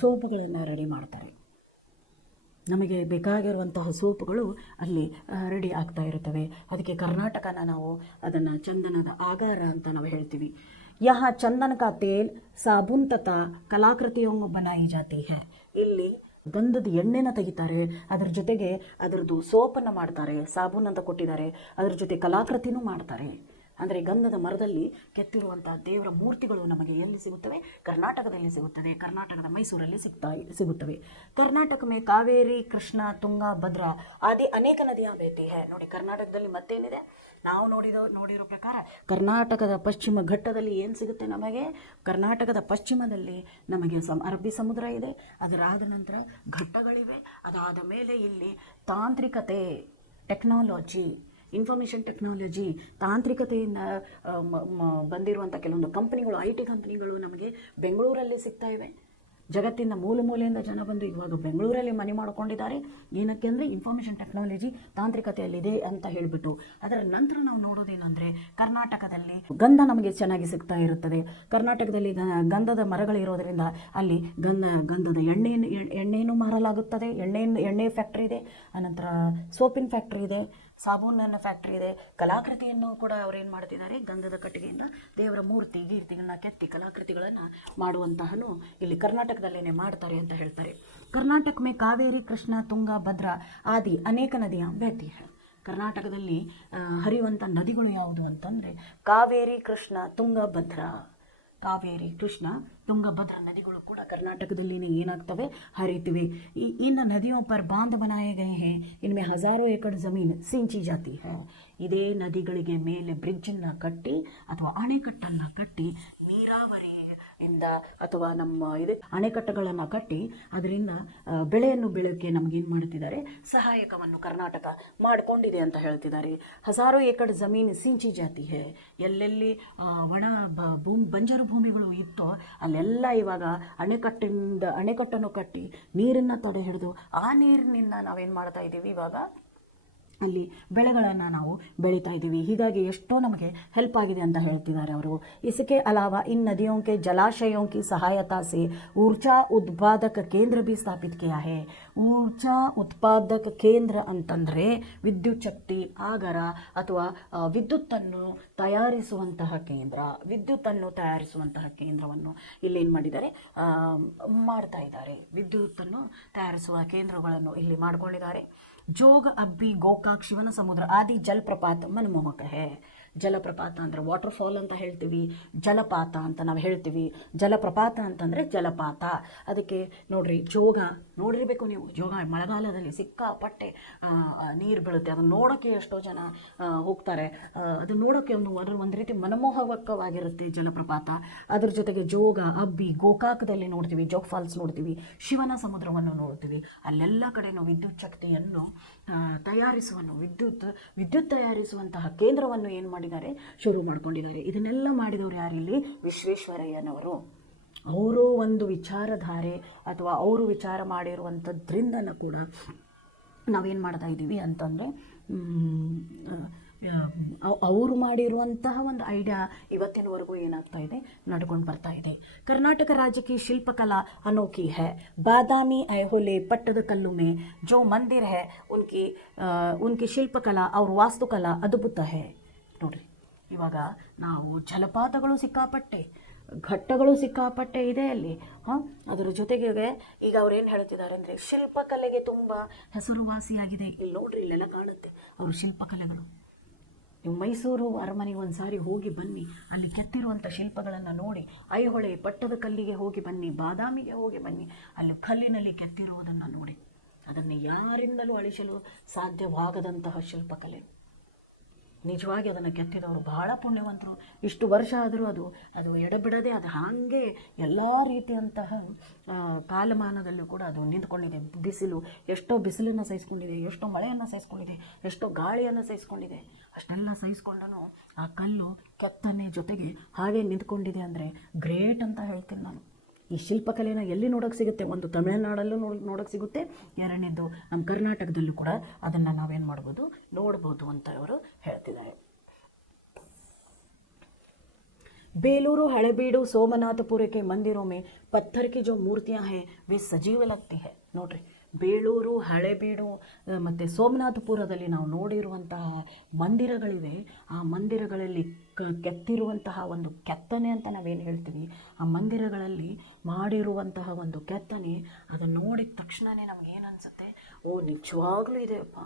ಸೋಪುಗಳನ್ನು ರೆಡಿ ಮಾಡ್ತಾರೆ. ನಮಗೆ ಬೇಕಾಗಿರುವಂತಹ ಸೋಪುಗಳು ಅಲ್ಲಿ ರೆಡಿ ಆಗ್ತಾ ಇರುತ್ತವೆ. ಅದಕ್ಕೆ ಕರ್ನಾಟಕನ ನಾವು ಅದನ್ನು ಚಂದನದ ಆಗಾರ ಅಂತ ನಾವು ಹೇಳ್ತೀವಿ. ಯಹ ಚಂದನ ಕಾ ತೇಲ್ ಸಾಬೂನ್ ತಥಾ ಕಲಾಕೃತಿಯೊಂ ಬನಾಯಿ ಜಾತಿ ಹೈ. ಇಲ್ಲಿ ಗಂಧದ ಎಣ್ಣೆನ ತೆಗಿತಾರೆ, ಅದರ ಜೊತೆಗೆ ಅದರದ್ದು ಸೋಪನ್ನು ಮಾಡ್ತಾರೆ, ಸಾಬೂನ್ ಅಂತ ಕೊಟ್ಟಿದ್ದಾರೆ, ಅದರ ಜೊತೆ ಕಲಾಕೃತಿನೂ ಮಾಡ್ತಾರೆ. ಅಂದರೆ ಗಂಧದ ಮರದಲ್ಲಿ ಕೆತ್ತಿರುವಂಥ ದೇವರ ಮೂರ್ತಿಗಳು ನಮಗೆ ಎಲ್ಲಿ ಸಿಗುತ್ತವೆ? ಕರ್ನಾಟಕದಲ್ಲಿ ಸಿಗುತ್ತದೆ. ಕರ್ನಾಟಕದ ಮೈಸೂರಲ್ಲಿ ಸಿಗುತ್ತವೆ. ಕರ್ನಾಟಕ ಮೇ ಕಾವೇರಿ, ಕೃಷ್ಣ, ತುಂಗಾ, ಭದ್ರಾ ಆದಿ ಅನೇಕ ನದಿಯಾಂ ಬಹತಿ ಹೈ. ನೋಡಿ, ಕರ್ನಾಟಕದಲ್ಲಿ ಮತ್ತೇನಿದೆ? ನಾವು ನೋಡಿರೋ ಪ್ರಕಾರ ಕರ್ನಾಟಕದ ಪಶ್ಚಿಮ ಘಟ್ಟದಲ್ಲಿ ಏನು ಸಿಗುತ್ತೆ ನಮಗೆ? ಕರ್ನಾಟಕದ ಪಶ್ಚಿಮದಲ್ಲಿ ನಮಗೆ ಅರಬ್ಬಿ ಸಮುದ್ರ ಇದೆ, ಅದರಾದ ನಂತರ ಘಟ್ಟಗಳಿವೆ, ಅದಾದ ಮೇಲೆ ಇಲ್ಲಿ ತಾಂತ್ರಿಕತೆ, ಟೆಕ್ನಾಲಜಿ, ಇನ್ಫಾರ್ಮೇಷನ್ ಟೆಕ್ನಾಲಜಿ, ತಾಂತ್ರಿಕತೆಯಿಂದ ಬಂದಿರುವಂಥ ಕೆಲವೊಂದು ಕಂಪನಿಗಳು, IT ಕಂಪನಿಗಳು ನಮಗೆ ಬೆಂಗಳೂರಲ್ಲಿ ಸಿಗ್ತಾ ಇವೆ. ಜಗತ್ತಿನ ಮೂಲೆಯಿಂದ ಜನ ಬಂದು ಇವಾಗ ಬೆಂಗಳೂರಲ್ಲಿ ಮನೆ ಮಾಡಿಕೊಂಡಿದ್ದಾರೆ. ಏನಕ್ಕೆ ಅಂದರೆ ಇನ್ಫಾರ್ಮೇಷನ್ ಟೆಕ್ನಾಲಜಿ ತಾಂತ್ರಿಕತೆಯಲ್ಲಿದೆ ಅಂತ ಹೇಳಿಬಿಟ್ಟು. ಅದರ ನಂತರ ನಾವು ನೋಡೋದೇನೆಂದರೆ ಕರ್ನಾಟಕದಲ್ಲಿ ಗಂಧ ನಮಗೆ ಚೆನ್ನಾಗಿ ಸಿಗ್ತಾ ಇರುತ್ತದೆ. ಕರ್ನಾಟಕದಲ್ಲಿ ಗಂಧದ ಮರಗಳಿರೋದರಿಂದ ಅಲ್ಲಿ ಗಂಧದ ಎಣ್ಣೆಯನ್ನು ಮಾರಲಾಗುತ್ತದೆ. ಎಣ್ಣೆ ಫ್ಯಾಕ್ಟ್ರಿ ಇದೆ, ಅನಂತರ ಸೋಪಿನ ಫ್ಯಾಕ್ಟ್ರಿ ಇದೆ, ಸಾಬೂನನ್ನ ಫ್ಯಾಕ್ಟ್ರಿ ಇದೆ. ಕಲಾಕೃತಿಯನ್ನು ಕೂಡ ಅವ್ರೇನು ಮಾಡ್ತಿದ್ದಾರೆ, ಗಂಧದ ಕಟ್ಟಿಗೆಯಿಂದ ದೇವರ ಗೀರ್ತಿಗಳನ್ನ ಕೆತ್ತಿ ಕಲಾಕೃತಿಗಳನ್ನು ಮಾಡುವಂತಹನು ಇಲ್ಲಿ ಕರ್ನಾಟಕದಲ್ಲೇ ಮಾಡ್ತಾರೆ ಅಂತ ಹೇಳ್ತಾರೆ. ಕರ್ನಾಟಕ ಮೇ ಕಾವೇರಿ, ಕೃಷ್ಣ, ತುಂಗಾ, ಭದ್ರಾ ಆದಿ ಅನೇಕ ನದಿಯ ಬಹತಿ ಹೈ. ಕರ್ನಾಟಕದಲ್ಲಿ ಹರಿಯುವಂಥ ನದಿಗಳು ಯಾವುದು ಅಂತಂದರೆ ಕಾವೇರಿ, ಕೃಷ್ಣ, ತುಂಗಾ, ಭದ್ರಾ. ಕಾವೇರಿ, ಕೃಷ್ಣ, ತುಂಗಭದ್ರಾ ನದಿಗಳು ಕೂಡ ಕರ್ನಾಟಕದಲ್ಲಿ ಏನಾಗ್ತವೆ, ಹರಿಯುತ್ತಿವೆ. इन नदियों पर बांध बनाए गए हैं, इनमें हजारों एकड़ ज़मीन सिंची जाती है. ಇದೇ ನದಿಗಳಿಗೆ ಮೇಲೆ ಬ್ರಿಡ್ಜನ್ನು ಕಟ್ಟಿ ಅಥವಾ ಅಣೆಕಟ್ಟನ್ನು ಕಟ್ಟಿ ನೀರಾವರಿಯಿಂದ ಅಥವಾ ನಮ್ಮ ಅಣೆಕಟ್ಟುಗಳನ್ನು ಕಟ್ಟಿ ಅದರಿಂದ ಬೆಳೆಯನ್ನು ಬೆಳೆಯೋಕ್ಕೆ ನಮಗೇನು ಮಾಡ್ತಿದ್ದಾರೆ, ಸಹಾಯಕವನ್ನು ಕರ್ನಾಟಕ ಮಾಡಿಕೊಂಡಿದೆ ಅಂತ ಹೇಳ್ತಿದ್ದಾರೆ. ಹಜಾರೋ ಏಕಡ್ ಜಮೀನು ಸಿಂಚಿ ಜಾತಿ ಹೈ. ಎಲ್ಲೆಲ್ಲಿ ಒಣ ಬಂಜರು ಭೂಮಿಗಳು ಇತ್ತೋ ಅಲ್ಲೆಲ್ಲ ಇವಾಗ ಅಣೆಕಟ್ಟನ್ನು ಕಟ್ಟಿ ನೀರನ್ನು ತಡೆ ಹಿಡಿದು ಆ ನೀರಿನಿಂದ ನಾವೇನು ಮಾಡ್ತಾ ಇದ್ದೀವಿ, ಇವಾಗ ಅಲ್ಲಿ ಬೆಳೆಗಳನ್ನು ನಾವು ಬೆಳೀತಾ ಇದ್ದೀವಿ. ಹೀಗಾಗಿ ಎಷ್ಟೋ ನಮಗೆ ಹೆಲ್ಪ್ ಆಗಿದೆ ಅಂತ ಹೇಳ್ತಿದ್ದಾರೆ ಅವರು. इसके अलावा इन नदियों के जलाशयों की सहायता से ऊर्जा उत्पादक केंद्र भी स्थापित किया है. ऊर्जा उत्पादक ಕೇಂದ್ರ ಅಂತಂದರೆ ವಿದ್ಯುತ್ ಶಕ್ತಿ ಆಗರ ಅಥವಾ ವಿದ್ಯುತ್ತನ್ನು ತಯಾರಿಸುವಂತಹ ಕೇಂದ್ರ. ವಿದ್ಯುತ್ತನ್ನು ತಯಾರಿಸುವಂತಹ ಕೇಂದ್ರವನ್ನು ಇಲ್ಲೇನು ಮಾಡಿದ್ದಾರೆ, ಮಾಡ್ತಾ ಇದ್ದಾರೆ. ವಿದ್ಯುತ್ತನ್ನು ತಯಾರಿಸುವ ಕೇಂದ್ರಗಳನ್ನು ಇಲ್ಲಿ ಮಾಡ್ಕೊಂಡಿದ್ದಾರೆ. ಜೋಗ, ಅಬ್ಬಿ, ಗೋಕಾಕ್, ಶಿವನ ಸಮುದ್ರ ಆದಿ ಜಲಪ್ರಪಾತ ಮನಮೋಹಕ ಹೇ. ಜಲಪ್ರಪಾತ ಅಂದರೆ ವಾಟರ್ ಫಾಲ್ ಅಂತ ಹೇಳ್ತೀವಿ, ಜಲಪಾತ ಅಂತ ನಾವು ಹೇಳ್ತೀವಿ. ಜಲಪ್ರಪಾತ ಅಂತಂದರೆ ಜಲಪಾತ. ಅದಕ್ಕೆ ನೋಡ್ರಿ, ಜೋಗ ನೋಡಿರಬೇಕು ನೀವು. ಜೋಗ ಮಳೆಗಾಲದಲ್ಲಿ ಸಿಕ್ಕಾಪಟ್ಟೆ ನೀರು ಬೀಳುತ್ತೆ. ಅದನ್ನು ನೋಡೋಕ್ಕೆ ಎಷ್ಟೋ ಜನ ಹೋಗ್ತಾರೆ. ಅದು ನೋಡೋಕ್ಕೆ ಒಂದು ರೀತಿ ಮನಮೋಹಕವಾಗಿರುತ್ತೆ ಜಲಪ್ರಪಾತ. ಅದ್ರ ಜೊತೆಗೆ ಜೋಗ, ಅಬ್ಬಿ, ಗೋಕಾಕದಲ್ಲಿ ನೋಡ್ತೀವಿ, ಜೋಗ್ ಫಾಲ್ಸ್ ನೋಡ್ತೀವಿ, ಶಿವನ ಸಮುದ್ರವನ್ನು ನೋಡ್ತೀವಿ. ಅಲ್ಲೆಲ್ಲ ಕಡೆ ನಾವು ವಿದ್ಯುತ್ ಶಕ್ತಿಯನ್ನು ವಿದ್ಯುತ್ ತಯಾರಿಸುವಂತಹ ಕೇಂದ್ರವನ್ನು ಏನು ಮಾಡಿದ್ದಾರೆ, ಶುರು ಮಾಡ್ಕೊಂಡಿದ್ದಾರೆ. ಇದನ್ನೆಲ್ಲ ಮಾಡಿದವರು ಯಾರಿಲ್ಲಿ? ವಿಶ್ವೇಶ್ವರಯ್ಯನವರು. ಅವರು ಒಂದು ವಿಚಾರಧಾರೆ ಅಥವಾ ಅವರು ವಿಚಾರ ಮಾಡಿರುವಂಥದ್ರಿಂದನೂ ಕೂಡ ನಾವೇನು ಮಾಡ್ತಾ ಇದ್ದೀವಿ ಅಂತಂದರೆ ಅವರು ಮಾಡಿರುವಂತಹ ಒಂದು ಐಡಿಯಾ ಇವತ್ತಿನವರೆಗೂ ಏನಾಗ್ತಾ ಇದೆ, ನಡ್ಕೊಂಡು ಬರ್ತಾ ಇದೆ. ಕರ್ನಾಟಕ राज्य की शिल्पकला अनोखी है. बादामी, ऐहोले, पट्टदकल्लु में जो मंदिर है उनकी शिल्पकला और वास्तुकला अद्भुत है. ನೋಡ್ರಿ, ಇವಾಗ ನಾವು ಜಲಪಾತಗಳು ಸಿಕ್ಕಾಪಟ್ಟೆ, ಘಟ್ಟಗಳು ಸಿಕ್ಕಾಪಟ್ಟೆ ಇದೆ ಅಲ್ಲಿ. ಅದರ ಜೊತೆಗೆ ಈಗ ಅವ್ರು ಏನು ಹೇಳ್ತಿದ್ದಾರೆ ಅಂದರೆ ಶಿಲ್ಪಕಲೆಗೆ ತುಂಬ ಹೆಸರುವಾಸಿಯಾಗಿದೆ. ಇಲ್ಲಿ ನೋಡ್ರಿ, ಇಲ್ಲೆಲ್ಲ ಕಾಣುತ್ತೆ ಅವ್ರ ಶಿಲ್ಪಕಲೆಗಳು. ನೀವು ಮೈಸೂರು ಅರಮನೆಗೆ ಒಂದು ಸಾರಿ ಹೋಗಿ ಬನ್ನಿ, ಅಲ್ಲಿ ಕೆತ್ತಿರುವಂಥ ಶಿಲ್ಪಗಳನ್ನು ನೋಡಿ. ಐಹೊಳೆ, ಪಟ್ಟದ ಕಲ್ಲಿಗೆ ಹೋಗಿ ಬನ್ನಿ, ಬಾದಾಮಿಗೆ ಹೋಗಿ ಬನ್ನಿ, ಅಲ್ಲಿ ಕಲ್ಲಿನಲ್ಲಿ ಕೆತ್ತಿರುವುದನ್ನು ನೋಡಿ. ಅದನ್ನು ಯಾರಿಂದಲೂ ಅಳಿಸಲು ಸಾಧ್ಯವಾಗದಂತಹ ಶಿಲ್ಪಕಲೆ. ನಿಜವಾಗಿ ಅದನ್ನು ಕೆತ್ತಿದವರು ಬಹಳ ಪುಣ್ಯವಂತರು. ಇಷ್ಟು ವರ್ಷ ಆದರೂ ಅದು ಎಡೆಬಿಡದೆ ಅದು ಹಾಗೆ ಎಲ್ಲ ರೀತಿಯಂತಹ ಕಾಲಮಾನದಲ್ಲೂ ಕೂಡ ಅದು ನಿಂತ್ಕೊಂಡಿದೆ. ಬಿಸಿಲು, ಎಷ್ಟೋ ಬಿಸಿಲನ್ನು ಸಹಿಸ್ಕೊಂಡಿದೆ, ಎಷ್ಟೋ ಮಳೆಯನ್ನು ಸಹಿಸ್ಕೊಂಡಿದೆ, ಎಷ್ಟೋ ಗಾಳಿಯನ್ನು ಸಹಿಸ್ಕೊಂಡಿದೆ. ಅಷ್ಟೆಲ್ಲ ಸಹಿಸ್ಕೊಂಡನು ಆ ಕಲ್ಲು ಕೆತ್ತನೆ ಜೊತೆಗೆ ಹಾಗೆ ನಿಂತ್ಕೊಂಡಿದೆ ಅಂದರೆ ಗ್ರೇಟ್ ಅಂತ ಹೇಳ್ತೀನಿ ನಾನು. ಈ ಶಿಲ್ಪಕಲೆನ ಎಲ್ಲಿ ನೋಡೋಕ್ಕೆ ಸಿಗುತ್ತೆ? ಒಂದು ತಮಿಳುನಾಡಲ್ಲೂ ನೋಡೋಕ್ಕೆ ಸಿಗುತ್ತೆ, ಎರಡನೇದು ನಮ್ಮ ಕರ್ನಾಟಕದಲ್ಲೂ ಕೂಡ ಅದನ್ನು ನಾವೇನು ಮಾಡ್ಬೋದು, ನೋಡ್ಬೋದು ಅಂತ ಅವರು ಹೇಳ್ತಿದ್ದಾರೆ. बेलूरू हड़ेबीडू सोमनाथपुर के मंदिरों में पत्थर की जो मूर्तियां हैं वे सजीव लगती है. ನೋಡ್ರಿ, ಬೇಳೂರು, ಹಳೇಬೀಡು ಮತ್ತು ಸೋಮನಾಥಪುರದಲ್ಲಿ ನಾವು ನೋಡಿರುವಂತಹ ಮಂದಿರಗಳಿವೆ. ಆ ಮಂದಿರಗಳಲ್ಲಿ ಕೆತ್ತಿರುವಂತಹ ಒಂದು ಕೆತ್ತನೆ ಅಂತ ನಾವೇನು ಹೇಳ್ತೀವಿ, ಆ ಮಂದಿರಗಳಲ್ಲಿ ಮಾಡಿರುವಂತಹ ಒಂದು ಕೆತ್ತನೆ, ಅದನ್ನು ನೋಡಿದ ತಕ್ಷಣವೇ ನಮಗೇನು ಅನಿಸುತ್ತೆ, ಓ ನಿಜವಾಗ್ಲೂ ಇದೆಯಪ್ಪ.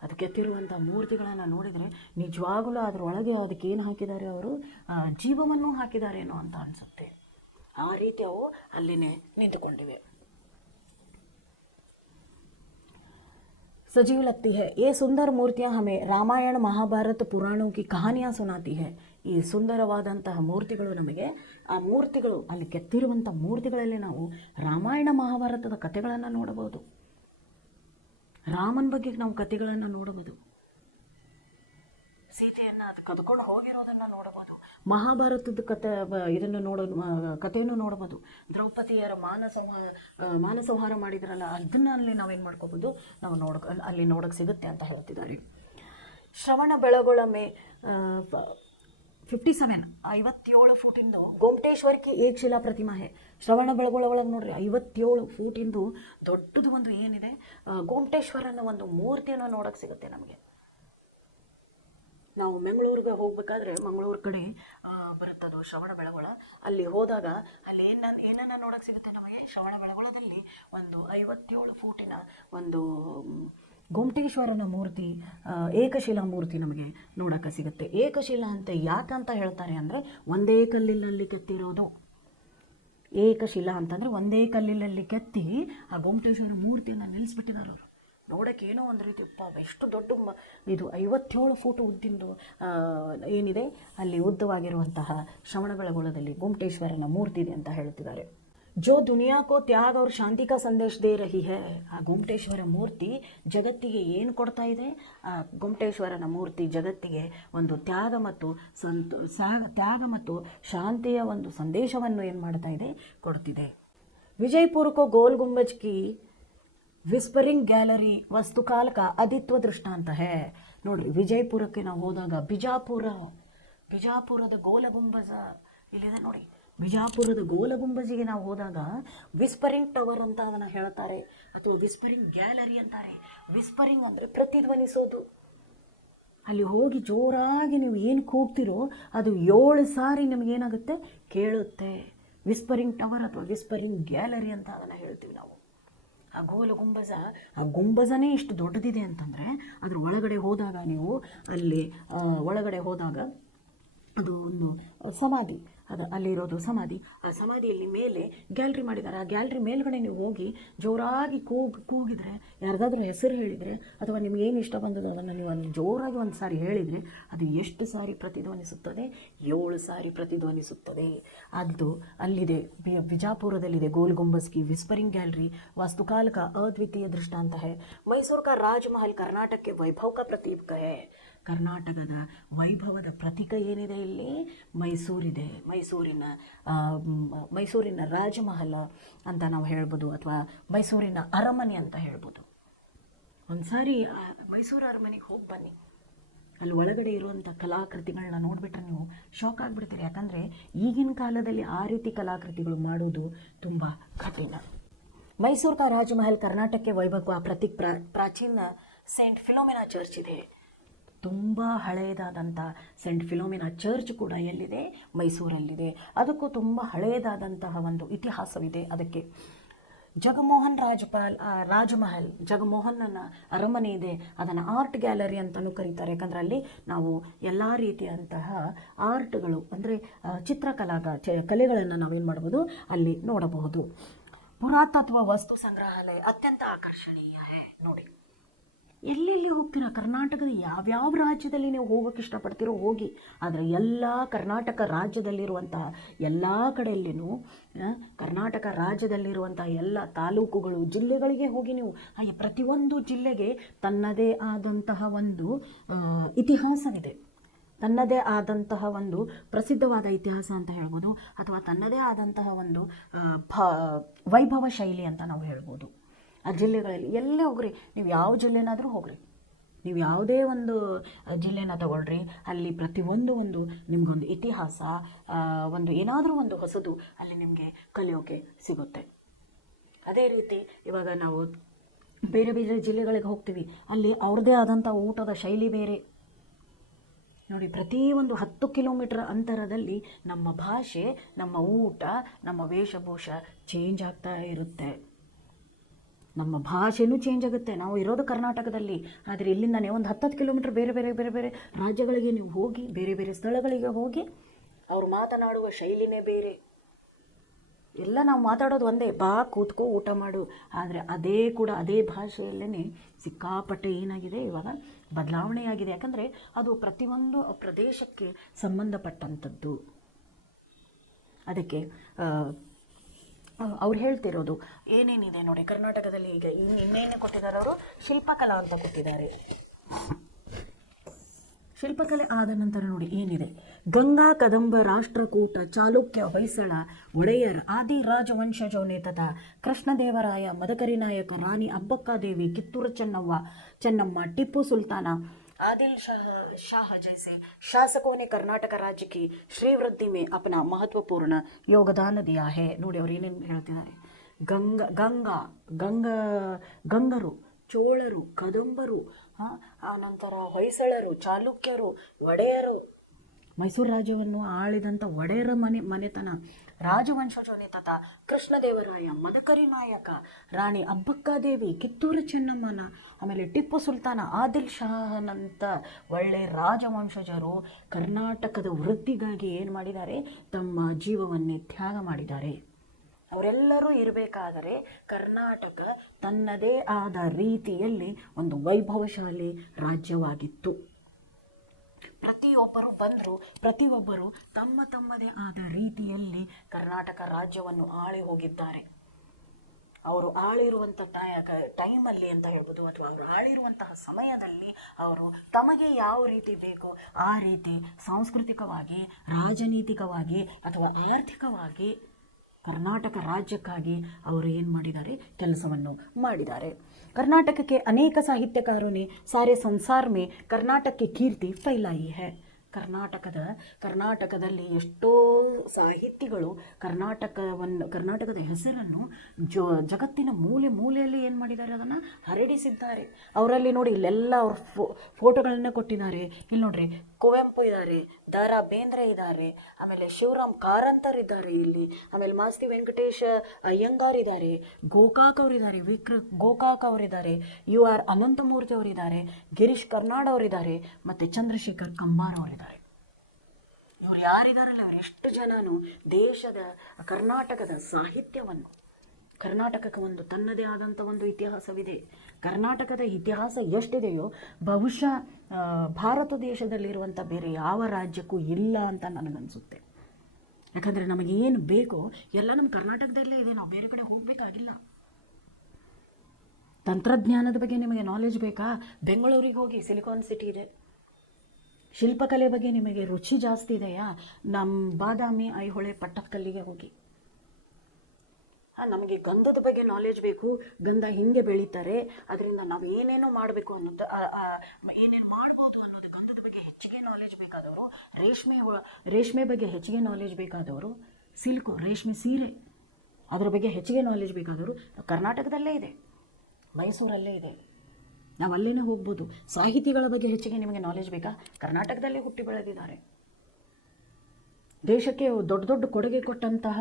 ಅದು ಕೆತ್ತಿರುವಂಥ ಮೂರ್ತಿಗಳನ್ನು ನೋಡಿದರೆ ನಿಜವಾಗಲೂ ಅದರೊಳಗೆ ಅದಕ್ಕೆ ಏನು ಹಾಕಿದ್ದಾರೆ, ಅವರು ಜೀವವನ್ನು ಹಾಕಿದಾರೇನೋ ಅಂತ ಅನಿಸುತ್ತೆ. ಆ ರೀತಿ ಅವು ಅಲ್ಲಿನೇ ನಿಂತುಕೊಂಡಿವೆ. सजीव लगती है. ये सुंदर मूर्तियाँ हमें रामायण महाभारत पुराणों की कहानियाँ सुनाती है. ಈ ಸುಂದರವಾದಂತಹ ಮೂರ್ತಿಗಳು ನಮಗೆ, ಆ ಮೂರ್ತಿಗಳು ಅಲ್ಲಿ ಕೆತ್ತಿರುವಂಥ ಮೂರ್ತಿಗಳಲ್ಲಿ ನಾವು ರಾಮಾಯಣ ಮಹಾಭಾರತದ ಕಥೆಗಳನ್ನು ನೋಡಬಹುದು, ರಾಮನ ಬಗ್ಗೆ ನಾವು ಕಥೆಗಳನ್ನು ನೋಡಬಹುದು, ಸೀತೆಯನ್ನು ಅದು ಕದ್ಕೊಂಡು ಹೋಗಿರೋದನ್ನು ನೋಡಬಹುದು, ಮಹಾಭಾರತದ ಇದನ್ನು ಕಥೆಯನ್ನು ನೋಡಬಹುದು, ದ್ರೌಪದಿಯರ ಮಾನಸಂಹಾರ ಮಾಡಿದ್ರಲ್ಲ ಅದನ್ನು ಅಲ್ಲಿ ನಾವೇನು ಮಾಡ್ಕೋಬೋದು, ನಾವು ಅಲ್ಲಿ ನೋಡೋಕ್ಕೆ ಸಿಗುತ್ತೆ ಅಂತ ಹೇಳ್ತಿದ್ದಾರೆ. ಶ್ರವಣ ಬೆಳಗೊಳಮೆ 57 ಫೂಟಿಂದು ಗೋಮಟೇಶ್ವರ್ ಕಿ ಏಕ್ ಶಿಲಾ ಪ್ರತಿಮಾ ಹೇ. ಶ್ರವಣ ಬೆಳಗೊಳ ಒಳಗೆ ನೋಡ್ರಿ 57 ಫೂಟಿಂದು ದೊಡ್ಡದು ಒಂದು ಏನಿದೆ, ಗೋಮಟೇಶ್ವರನ ಒಂದು ಮೂರ್ತಿಯನ್ನು ನೋಡೋಕ್ಕೆ ಸಿಗುತ್ತೆ ನಮಗೆ. ನಾವು ಮಂಗಳೂರಿಗೆ ಹೋಗ್ಬೇಕಾದ್ರೆ, ಮಂಗಳೂರು ಕಡೆ ಬರುತ್ತದು ಶ್ರವಣ ಬೆಳಗೊಳ. ಅಲ್ಲಿ ಹೋದಾಗ ಅಲ್ಲಿ ಏನನ್ನ ನೋಡೋಕ್ಕೆ ಸಿಗುತ್ತೆ ನಮಗೆ, ಶ್ರವಣ ಬೆಳಗೊಳದಲ್ಲಿ ಒಂದು 57 ಫೂಟಿನ ಒಂದು ಗೋಮಟೇಶ್ವರನ ಮೂರ್ತಿ, ಏಕಶಿಲಾ ಮೂರ್ತಿ ನಮಗೆ ನೋಡೋಕ್ಕೆ ಸಿಗುತ್ತೆ. ಏಕಶಿಲಾ ಅಂತ ಯಾಕಂತ ಹೇಳ್ತಾರೆ ಅಂದರೆ, ಒಂದೇ ಕಲ್ಲಿನಲ್ಲಿ ಕೆತ್ತಿರೋದು. ಏಕಶಿಲಾ ಅಂತಂದರೆ ಒಂದೇ ಕಲ್ಲಿನಲ್ಲಿ ಕೆತ್ತಿ ಆ ಗೋಮಟೇಶ್ವರ ಮೂರ್ತಿಯನ್ನು ನಿಲ್ಲಿಸ್ಬಿಟ್ಟಿದ್ದಾರೆ ಅವರು. ನೋಡೋಕ್ಕೆ ಏನೋ ಒಂದು ರೀತಿ ಎಷ್ಟು ದೊಡ್ಡ ಇದು 57 ಫೂಟ್ ಉದ್ದಿಂದು ಏನಿದೆ ಅಲ್ಲಿ ಉದ್ದವಾಗಿರುವಂತಹ ಶ್ರವಣ ಬೆಳಗೊಳದಲ್ಲಿ ಗೋಮಟೇಶ್ವರನ ಮೂರ್ತಿ ಇದೆ ಅಂತ ಹೇಳ್ತಿದ್ದಾರೆ. ಜೋ ದುನಿಯಾ ಕೋ ತ್ಯಾಗ ಅವ್ರ ಶಾಂತಿ ಕಾ ಸಂದೇಶ ದೇ ರಹಿ ಹೈ. ಆ ಗೋಮಟೇಶ್ವರ ಮೂರ್ತಿ ಜಗತ್ತಿಗೆ ಏನು ಕೊಡ್ತಾ ಇದೆ? ಆ ಗೋಮಟೇಶ್ವರನ ಮೂರ್ತಿ ಜಗತ್ತಿಗೆ ಒಂದು ತ್ಯಾಗ ಮತ್ತು ಶಾಂತಿಯ ಒಂದು ಸಂದೇಶವನ್ನು ಏನು ಮಾಡ್ತಾ ಇದೆ, ಕೊಡ್ತಿದೆ. ವಿಜಯಪುರ ಕೋ ಗೋಲ್ ಗುಂಬಜ್ ಕಿ ವಿಸ್ಪರಿಂಗ್ ಗ್ಯಾಲರಿ ವಸ್ತುಕಾಲ ಕಾ ಅದಿತ್ವ ದೃಷ್ಟಾಂತ ಹೇ. ನೋಡ್ರಿ, ವಿಜಯಪುರಕ್ಕೆ ನಾವು ಹೋದಾಗ ಬಿಜಾಪುರದ ಗೋಲ ಗುಂಬಜ ಇಲ್ಲಿದೆ ನೋಡಿ. ಬಿಜಾಪುರದ ಗೋಲ ಗುಂಬಜಿಗೆ ನಾವು ಹೋದಾಗ ವಿಸ್ಪರಿಂಗ್ ಟವರ್ ಅಂತ ಅದನ್ನು ಹೇಳ್ತಾರೆ, ಅಥವಾ ವಿಸ್ಪರಿಂಗ್ ಗ್ಯಾಲರಿ ಅಂತಾರೆ. ವಿಸ್ಪರಿಂಗ್ ಅಂದರೆ ಪ್ರತಿಧ್ವನಿಸೋದು. ಅಲ್ಲಿ ಹೋಗಿ ಜೋರಾಗಿ ನೀವು ಏನು ಕೂಗ್ತಿರೋ ಅದು 7 ಸಾರಿ ನಿಮಗೇನಾಗುತ್ತೆ, ಕೇಳುತ್ತೆ. ವಿಸ್ಪರಿಂಗ್ ಟವರ್ ಅಥವಾ ವಿಸ್ಪರಿಂಗ್ ಗ್ಯಾಲರಿ ಅಂತ ಅದನ್ನು ಹೇಳ್ತೀವಿ ನಾವು. ಆ ಗೋಲ ಗುಂಬಜ, ಆ ಗುಂಬಜನೇ ಇಷ್ಟು ದೊಡ್ಡದಿದೆ ಅಂತಂದರೆ ಅದ್ರ ಒಳಗಡೆ ಹೋದಾಗ ನೀವು ಅಲ್ಲಿ ಒಳಗಡೆ ಹೋದಾಗ ಅದು ಒಂದು ಸಮಾಧಿ, ಅಲ್ಲಿರೋದು ಸಮಾಧಿ. ಆ ಸಮಾಧಿಯಲ್ಲಿ ಮೇಲೆ ಗ್ಯಾಲ್ರಿ ಮಾಡಿದ್ದಾರೆ. ಆ ಗ್ಯಾಲ್ರಿ ಮೇಲ್ಗಡೆ ನೀವು ಹೋಗಿ ಜೋರಾಗಿ ಕೂಗಿದ್ರೆ, ಯಾರ್ದಾದ್ರೂ ಹೆಸರು ಹೇಳಿದರೆ ಅಥವಾ ನಿಮಗೇನು ಇಷ್ಟ ಬಂದದೋ ಅದನ್ನು ನೀವು ಅಲ್ಲಿ ಜೋರಾಗಿ ಒಂದು ಸಾರಿ ಹೇಳಿದರೆ ಅದು ಎಷ್ಟು ಸಾರಿ ಪ್ರತಿಧ್ವನಿಸುತ್ತದೆ? 7 ಸಾರಿ ಪ್ರತಿಧ್ವನಿಸುತ್ತದೆ. ಅದು ಅಲ್ಲಿದೆ, ಬಿಜಾಪುರದಲ್ಲಿದೆ ಗೋಲ್ ಗುಂಬಜ್ ಕಿ ವಿಸ್ಪರಿಂಗ್ ಗ್ಯಾಲರಿ वास्तुकाल का अद्वितीय दृष्टांत है. मैसूर का राजमहल कर्नाटक के वैभव का प्रतीक है. ಕರ್ನಾಟಕದ ವೈಭವದ ಪ್ರತೀಕ ಏನಿದೆ ಇಲ್ಲಿ? ಮೈಸೂರಿದೆ. ಮೈಸೂರಿನ ರಾಜಮಹಲ ಅಂತ ನಾವು ಹೇಳ್ಬೋದು, ಅಥವಾ ಮೈಸೂರಿನ ಅರಮನೆ ಅಂತ ಹೇಳ್ಬೋದು. ಒಂದು ಸಾರಿ ಮೈಸೂರು ಅರಮನೆಗೆ ಹೋಗಿ ಬನ್ನಿ. ಅಲ್ಲಿ ಒಳಗಡೆ ಇರುವಂಥ ಕಲಾಕೃತಿಗಳನ್ನ ನೋಡಿಬಿಟ್ರೆ ನೀವು ಶಾಕ್ ಆಗಿಬಿಡ್ತೀರಿ. ಯಾಕಂದರೆ ಈಗಿನ ಕಾಲದಲ್ಲಿ ಆ ರೀತಿ ಕಲಾಕೃತಿಗಳು ಮಾಡೋದು ತುಂಬ ಕಠಿಣ. ಮೈಸೂರು ಕಾ ರಾಜಮಹಲ್ ಕರ್ನಾಟಕಕ್ಕೆ ವೈಭವ ಪ್ರತೀಕ್ ಪ್ರಾಚೀನ ಸೇಂಟ್ ಫಿಲೋಮಿನಾ ಚರ್ಚ್ ಇದೆ. ತುಂಬ ಹಳೆಯದಾದಂಥ ಸೇಂಟ್ ಫಿಲೋಮಿನಾ ಚರ್ಚ್ ಕೂಡ ಎಲ್ಲಿದೆ? ಮೈಸೂರಲ್ಲಿದೆ. ಅದಕ್ಕೂ ತುಂಬ ಹಳೆಯದಾದಂತಹ ಒಂದು ಇತಿಹಾಸವಿದೆ. ಅದಕ್ಕೆ ರಾಜಮಹಲ್ ಜಗಮೋಹನನ ಅರಮನೆ ಇದೆ. ಅದನ್ನು ಆರ್ಟ್ ಗ್ಯಾಲರಿ ಅಂತಲೂ ಕರೀತಾರೆ. ಯಾಕಂದರೆ ಅಲ್ಲಿ ನಾವು ಎಲ್ಲ ರೀತಿಯಂತಹ ಆರ್ಟ್ಗಳು ಅಂದರೆ ಕಲೆಗಳನ್ನು ನಾವೇನು ಮಾಡ್ಬೋದು, ಅಲ್ಲಿ ನೋಡಬಹುದು. ಪುರಾತತ್ವ ವಸ್ತು ಸಂಗ್ರಹಾಲಯ ಅತ್ಯಂತ ಆಕರ್ಷಣೀಯ ನೋಡಿ. ಎಲ್ಲೆಲ್ಲಿ ಹೋಗ್ತೀರಾ, ಕರ್ನಾಟಕದ ಯಾವ್ಯಾವ ರಾಜ್ಯದಲ್ಲಿ ನೀವು ಹೋಗೋಕ್ಕೆ ಇಷ್ಟಪಡ್ತೀರೋ ಹೋಗಿ. ಆದರೆ ಎಲ್ಲ ಕರ್ನಾಟಕ ರಾಜ್ಯದಲ್ಲಿರುವಂತಹ ಎಲ್ಲ ಕಡೆಯಲ್ಲಿನೂ ಕರ್ನಾಟಕ ರಾಜ್ಯದಲ್ಲಿರುವಂಥ ಎಲ್ಲ ತಾಲೂಕುಗಳು, ಜಿಲ್ಲೆಗಳಿಗೆ ಹೋಗಿ ನೀವು. ಹಾಗೆ ಪ್ರತಿಯೊಂದು ಜಿಲ್ಲೆಗೆ ತನ್ನದೇ ಆದಂತಹ ಒಂದು ಇತಿಹಾಸವಿದೆ, ತನ್ನದೇ ಆದಂತಹ ಒಂದು ಪ್ರಸಿದ್ಧವಾದ ಇತಿಹಾಸ ಅಂತ ಹೇಳ್ಬೋದು, ಅಥವಾ ತನ್ನದೇ ಆದಂತಹ ಒಂದು ವೈಭವ ಶೈಲಿ ಅಂತ ನಾವು ಹೇಳ್ಬೋದು. ಆ ಜಿಲ್ಲೆಗಳಲ್ಲಿ ಎಲ್ಲೇ ಹೋಗ್ರಿ, ನೀವು ಯಾವ ಜಿಲ್ಲೆನಾದರೂ ಹೋಗ್ರಿ, ನೀವು ಯಾವುದೇ ಒಂದು ಜಿಲ್ಲೆನ ತಗೊಳ್ರಿ, ಅಲ್ಲಿ ಪ್ರತಿಯೊಂದು ನಿಮಗೊಂದು ಇತಿಹಾಸ, ಒಂದು ಏನಾದರೂ ಒಂದು ಹೊಸದು ಅಲ್ಲಿ ನಿಮಗೆ ಕಲಿಯೋಕೆ ಸಿಗುತ್ತೆ. ಅದೇ ರೀತಿ ಇವಾಗ ನಾವು ಬೇರೆ ಬೇರೆ ಜಿಲ್ಲೆಗಳಿಗೆ ಹೋಗ್ತೀವಿ, ಅಲ್ಲಿ ಅವ್ರದ್ದೇ ಆದಂಥ ಊಟದ ಶೈಲಿ ಬೇರೆ ನೋಡಿ. ಪ್ರತಿಯೊಂದು 10 ಕಿಲೋಮೀಟರ್ ಅಂತರದಲ್ಲಿ ನಮ್ಮ ಭಾಷೆ, ನಮ್ಮ ಊಟ, ನಮ್ಮ ವೇಷಭೂಷ ಚೇಂಜ್ ಆಗ್ತಾ ಇರುತ್ತೆ. ನಮ್ಮ ಭಾಷೆನೂ ಚೇಂಜ್ ಆಗುತ್ತೆ. ನಾವು ಇರೋದು ಕರ್ನಾಟಕದಲ್ಲಿ, ಆದರೆ ಇಲ್ಲಿಂದನೇ ಒಂದು 10 ಕಿಲೋಮೀಟರ್ ಬೇರೆ ಬೇರೆ ಬೇರೆ ಬೇರೆ ರಾಜ್ಯಗಳಿಗೆ ನೀವು ಹೋಗಿ, ಬೇರೆ ಬೇರೆ ಸ್ಥಳಗಳಿಗೆ ಹೋಗಿ, ಅವರು ಮಾತನಾಡುವ ಶೈಲಿನೇ ಬೇರೆ. ಎಲ್ಲ ನಾವು ಮಾತಾಡೋದು ಒಂದೇ, ಬಾ ಕೂತ್ಕೋ ಊಟ ಮಾಡು. ಆದರೆ ಅದೇ ಭಾಷೆಯಲ್ಲೇ ಸಿಕ್ಕಾಪಟ್ಟೆ ಏನಾಗಿದೆ ಇವಾಗ ಬದಲಾವಣೆಯಾಗಿದೆ. ಯಾಕಂದರೆ ಅದು ಪ್ರತಿಯೊಂದು ಪ್ರದೇಶಕ್ಕೆ ಸಂಬಂಧಪಟ್ಟಂಥದ್ದು. ಅದಕ್ಕೆ ಅವ್ರು ಹೇಳ್ತಿರೋದು ಏನೇನಿದೆ ನೋಡಿ ಕರ್ನಾಟಕದಲ್ಲಿ. ಈಗ ಇನ್ನೇನು ಕೊಟ್ಟಿದ್ದಾರೆ ಅವರು, ಶಿಲ್ಪಕಲಾ ಅಂತ ಕೊಟ್ಟಿದ್ದಾರೆ. ಶಿಲ್ಪಕಲೆ ಆದ ನಂತರ ನೋಡಿ ಏನಿದೆ, ಗಂಗಾ ಕದಂಬ ರಾಷ್ಟ್ರಕೂಟ ಚಾಲುಕ್ಯ ಹೊಯ್ಸಳ ಒಡೆಯರ್ ಆದಿ ರಾಜವಂಶಜೋನೆ ತಥಾ ಕೃಷ್ಣದೇವರಾಯ ಮದಕರಿ ನಾಯಕ ರಾಣಿ ಅಬ್ಬಕ್ಕಾದೇವಿ ಕಿತ್ತೂರು ಚೆನ್ನಮ್ಮ ಟಿಪ್ಪು ಸುಲ್ತಾನ आदिल शाह जैसे शासकों ने कर्नाटक राज्य की श्रीवृद्धि में अपना महत्वपूर्ण योगदान दिया है. ನೋಡಿ ಅವ್ರು ಏನೇನು ಹೇಳ್ತಿದ್ದಾರೆ, ಗಂಗರು, ಚೋಳರು, ಕದಂಬರು, ಆನಂತರ ಹೊಯ್ಸಳರು, ಚಾಲುಕ್ಯರು, ಒಡೆಯರು, ಮೈಸೂರು ರಾಜ್ಯವನ್ನು ಆಳಿದಂಥ ಒಡೆಯರ ಮನೆತನ, ರಾಜವಂಶಜೋನೆ ತಥಾ ಕೃಷ್ಣದೇವರಾಯ, ಮದಕರಿ ನಾಯಕ, ರಾಣಿ ಅಬ್ಬಕ್ಕಾದೇವಿ, ಕಿತ್ತೂರು ಚೆನ್ನಮ್ಮನ, ಆಮೇಲೆ ಟಿಪ್ಪು ಸುಲ್ತಾನ, ಆದಿಲ್ ಶಾಹನಂತ ಒಳ್ಳೆ ರಾಜವಂಶಜರು ಕರ್ನಾಟಕದ ವೃದ್ಧಿಗಾಗಿ ಏನು ಮಾಡಿದ್ದಾರೆ, ತಮ್ಮ ಜೀವವನ್ನೇ ತ್ಯಾಗ ಮಾಡಿದ್ದಾರೆ. ಅವರೆಲ್ಲರೂ ಇರಬೇಕಾದರೆ ಕರ್ನಾಟಕ ತನ್ನದೇ ಆದ ರೀತಿಯಲ್ಲಿ ಒಂದು ವೈಭವಶಾಲಿ ರಾಜ್ಯವಾಗಿತ್ತು. ಪ್ರತಿಯೊಬ್ಬರು ಬಂದರು, ಪ್ರತಿಯೊಬ್ಬರು ತಮ್ಮದೇ ಆದ ರೀತಿಯಲ್ಲಿ ಕರ್ನಾಟಕ ರಾಜ್ಯವನ್ನು ಆಳಿ ಹೋಗಿದ್ದಾರೆ. ಅವರು ಆಳಿರುವಂಥ ಟೈಮಲ್ಲಿ ಅಂತ ಹೇಳ್ಬೋದು, ಅಥವಾ ಅವರು ಆಳಿರುವಂತಹ ಸಮಯದಲ್ಲಿ ಅವರು ತಮಗೆ ಯಾವ ರೀತಿ ಬೇಕೋ ಆ ರೀತಿ ಸಾಂಸ್ಕೃತಿಕವಾಗಿ, ರಾಜನೀತಿಕವಾಗಿ ಅಥವಾ ಆರ್ಥಿಕವಾಗಿ ಕರ್ನಾಟಕ ರಾಜ್ಯಕ್ಕಾಗಿ ಅವರು ಏನು ಮಾಡಿದ್ದಾರೆ, ಕೆಲಸವನ್ನು ಮಾಡಿದ್ದಾರೆ. कर्नाटक के अनेक साहित्यकारों ने सारे संसार में कर्नाटक की कीर्ति फैलाई है. ಕರ್ನಾಟಕದಲ್ಲಿ ಎಷ್ಟೋ ಸಾಹಿತಿಗಳು ಕರ್ನಾಟಕದ ಹೆಸರನ್ನು ಜಗತ್ತಿನ ಮೂಲೆಯಲ್ಲಿ ಏನು ಮಾಡಿದ್ದಾರೆ, ಅದನ್ನು ಹರಡಿಸಿದ್ದಾರೆ. ಅವರಲ್ಲಿ ನೋಡಿ ಇಲ್ಲೆಲ್ಲ ಅವ್ರ ಫೋಟೋಗಳನ್ನ ಕೊಟ್ಟಿದ್ದಾರೆ. ಇಲ್ಲಿ ನೋಡ್ರಿ, ಕುವೆಂಪು ಇದ್ದಾರೆ, ದ.ರಾ. ಬೇಂದ್ರೆ ಇದ್ದಾರೆ, ಆಮೇಲೆ ಶಿವರಾಮ್ ಕಾರಂತರ್ ಇದ್ದಾರೆ ಇಲ್ಲಿ, ಆಮೇಲೆ ಮಾಸ್ತಿ ವೆಂಕಟೇಶ ಅಯ್ಯಂಗಾರ್ ಇದ್ದಾರೆ, ಗೋಕಾಕ್ ಅವರಿದ್ದಾರೆ, ಗೋಕಾಕ್ ಅವರಿದ್ದಾರೆ, U.R. ಅನಂತಮೂರ್ತಿ ಅವರಿದ್ದಾರೆ, ಗಿರೀಶ್ ಕರ್ನಾಡ್ ಅವರಿದ್ದಾರೆ, ಮತ್ತು ಚಂದ್ರಶೇಖರ್ ಕಂಬಾರ್ ಅವರಿದ್ದಾರೆ. ಇವ್ರು ಯಾರಿದಾರಲ್ಲ, ಅವ್ರು ಎಷ್ಟು ಜನನು ದೇಶದ ಕರ್ನಾಟಕದ ಸಾಹಿತ್ಯವನ್ನು, ಕರ್ನಾಟಕಕ್ಕೆ ಒಂದು ತನ್ನದೇ ಆದಂಥ ಒಂದು ಇತಿಹಾಸವಿದೆ. ಕರ್ನಾಟಕದ ಇತಿಹಾಸ ಎಷ್ಟಿದೆಯೋ ಬಹುಶಃ ಭಾರತ ದೇಶದಲ್ಲಿರುವಂಥ ಬೇರೆ ಯಾವ ರಾಜ್ಯಕ್ಕೂ ಇಲ್ಲ ಅಂತ ನನಗನ್ಸುತ್ತೆ. ಯಾಕಂದರೆ ನಮಗೆ ಏನು ಬೇಕೋ ಎಲ್ಲ ನಮ್ಮ ಕರ್ನಾಟಕದಲ್ಲೇ ಇದೆ, ನಾವು ಬೇರೆ ಕಡೆ ಹೋಗಬೇಕಾಗಿಲ್ಲ. ತಂತ್ರಜ್ಞಾನದ ಬಗ್ಗೆ ನಿಮಗೆ ನಾಲೆಜ್ ಬೇಕಾ, ಬೆಂಗಳೂರಿಗೆ ಹೋಗಿ, ಸಿಲಿಕಾನ್ ಸಿಟಿ ಇದೆ. ಶಿಲ್ಪಕಲೆ ಬಗ್ಗೆ ನಿಮಗೆ ರುಚಿ ಜಾಸ್ತಿ ಇದೆಯಾ, ನಮ್ಮ ಬಾದಾಮಿ, ಐಹೊಳೆ, ಪಟ್ಟದಕಲ್ಲಿಗೆ ಹೋಗಿ. ನಮಗೆ ಗಂಧದ ಬಗ್ಗೆ ನಾಲೆಜ್ ಬೇಕು, ಗಂಧ ಹಿಂಗೆ ಬೆಳೀತಾರೆ, ಅದರಿಂದ ನಾವು ಏನೇನೋ ಮಾಡಬೇಕು ಅನ್ನೋದು, ಏನೇನು ಮಾಡ್ಬೋದು ಅನ್ನೋದು, ಗಂಧದ ಬಗ್ಗೆ ಹೆಚ್ಚಿಗೆ ನಾಲೆಜ್ ಬೇಕಾದವರು, ರೇಷ್ಮೆ ಬಗ್ಗೆ ಹೆಚ್ಚಿಗೆ ನಾಲೆಜ್ ಬೇಕಾದವರು, ರೇಷ್ಮೆ ಸೀರೆ ಅದರ ಬಗ್ಗೆ ಹೆಚ್ಚಿಗೆ ನಾಲೆಜ್ ಬೇಕಾದವರು ಕರ್ನಾಟಕದಲ್ಲೇ ಇದೆ, ಮೈಸೂರಲ್ಲೇ ಇದೆ, ನಾವು ಅಲ್ಲೇನೇ ಹೋಗ್ಬೋದು. ಸಾಹಿತಿಗಳ ಬಗ್ಗೆ ಹೆಚ್ಚಿಗೆ ನಿಮಗೆ ನಾಲೆಜ್ ಬೇಕಾ, ಕರ್ನಾಟಕದಲ್ಲೇ ಹುಟ್ಟಿ ಬೆಳೆದಿದ್ದಾರೆ. ದೇಶಕ್ಕೆ ದೊಡ್ಡ ದೊಡ್ಡ ಕೊಡುಗೆ ಕೊಟ್ಟಂತಹ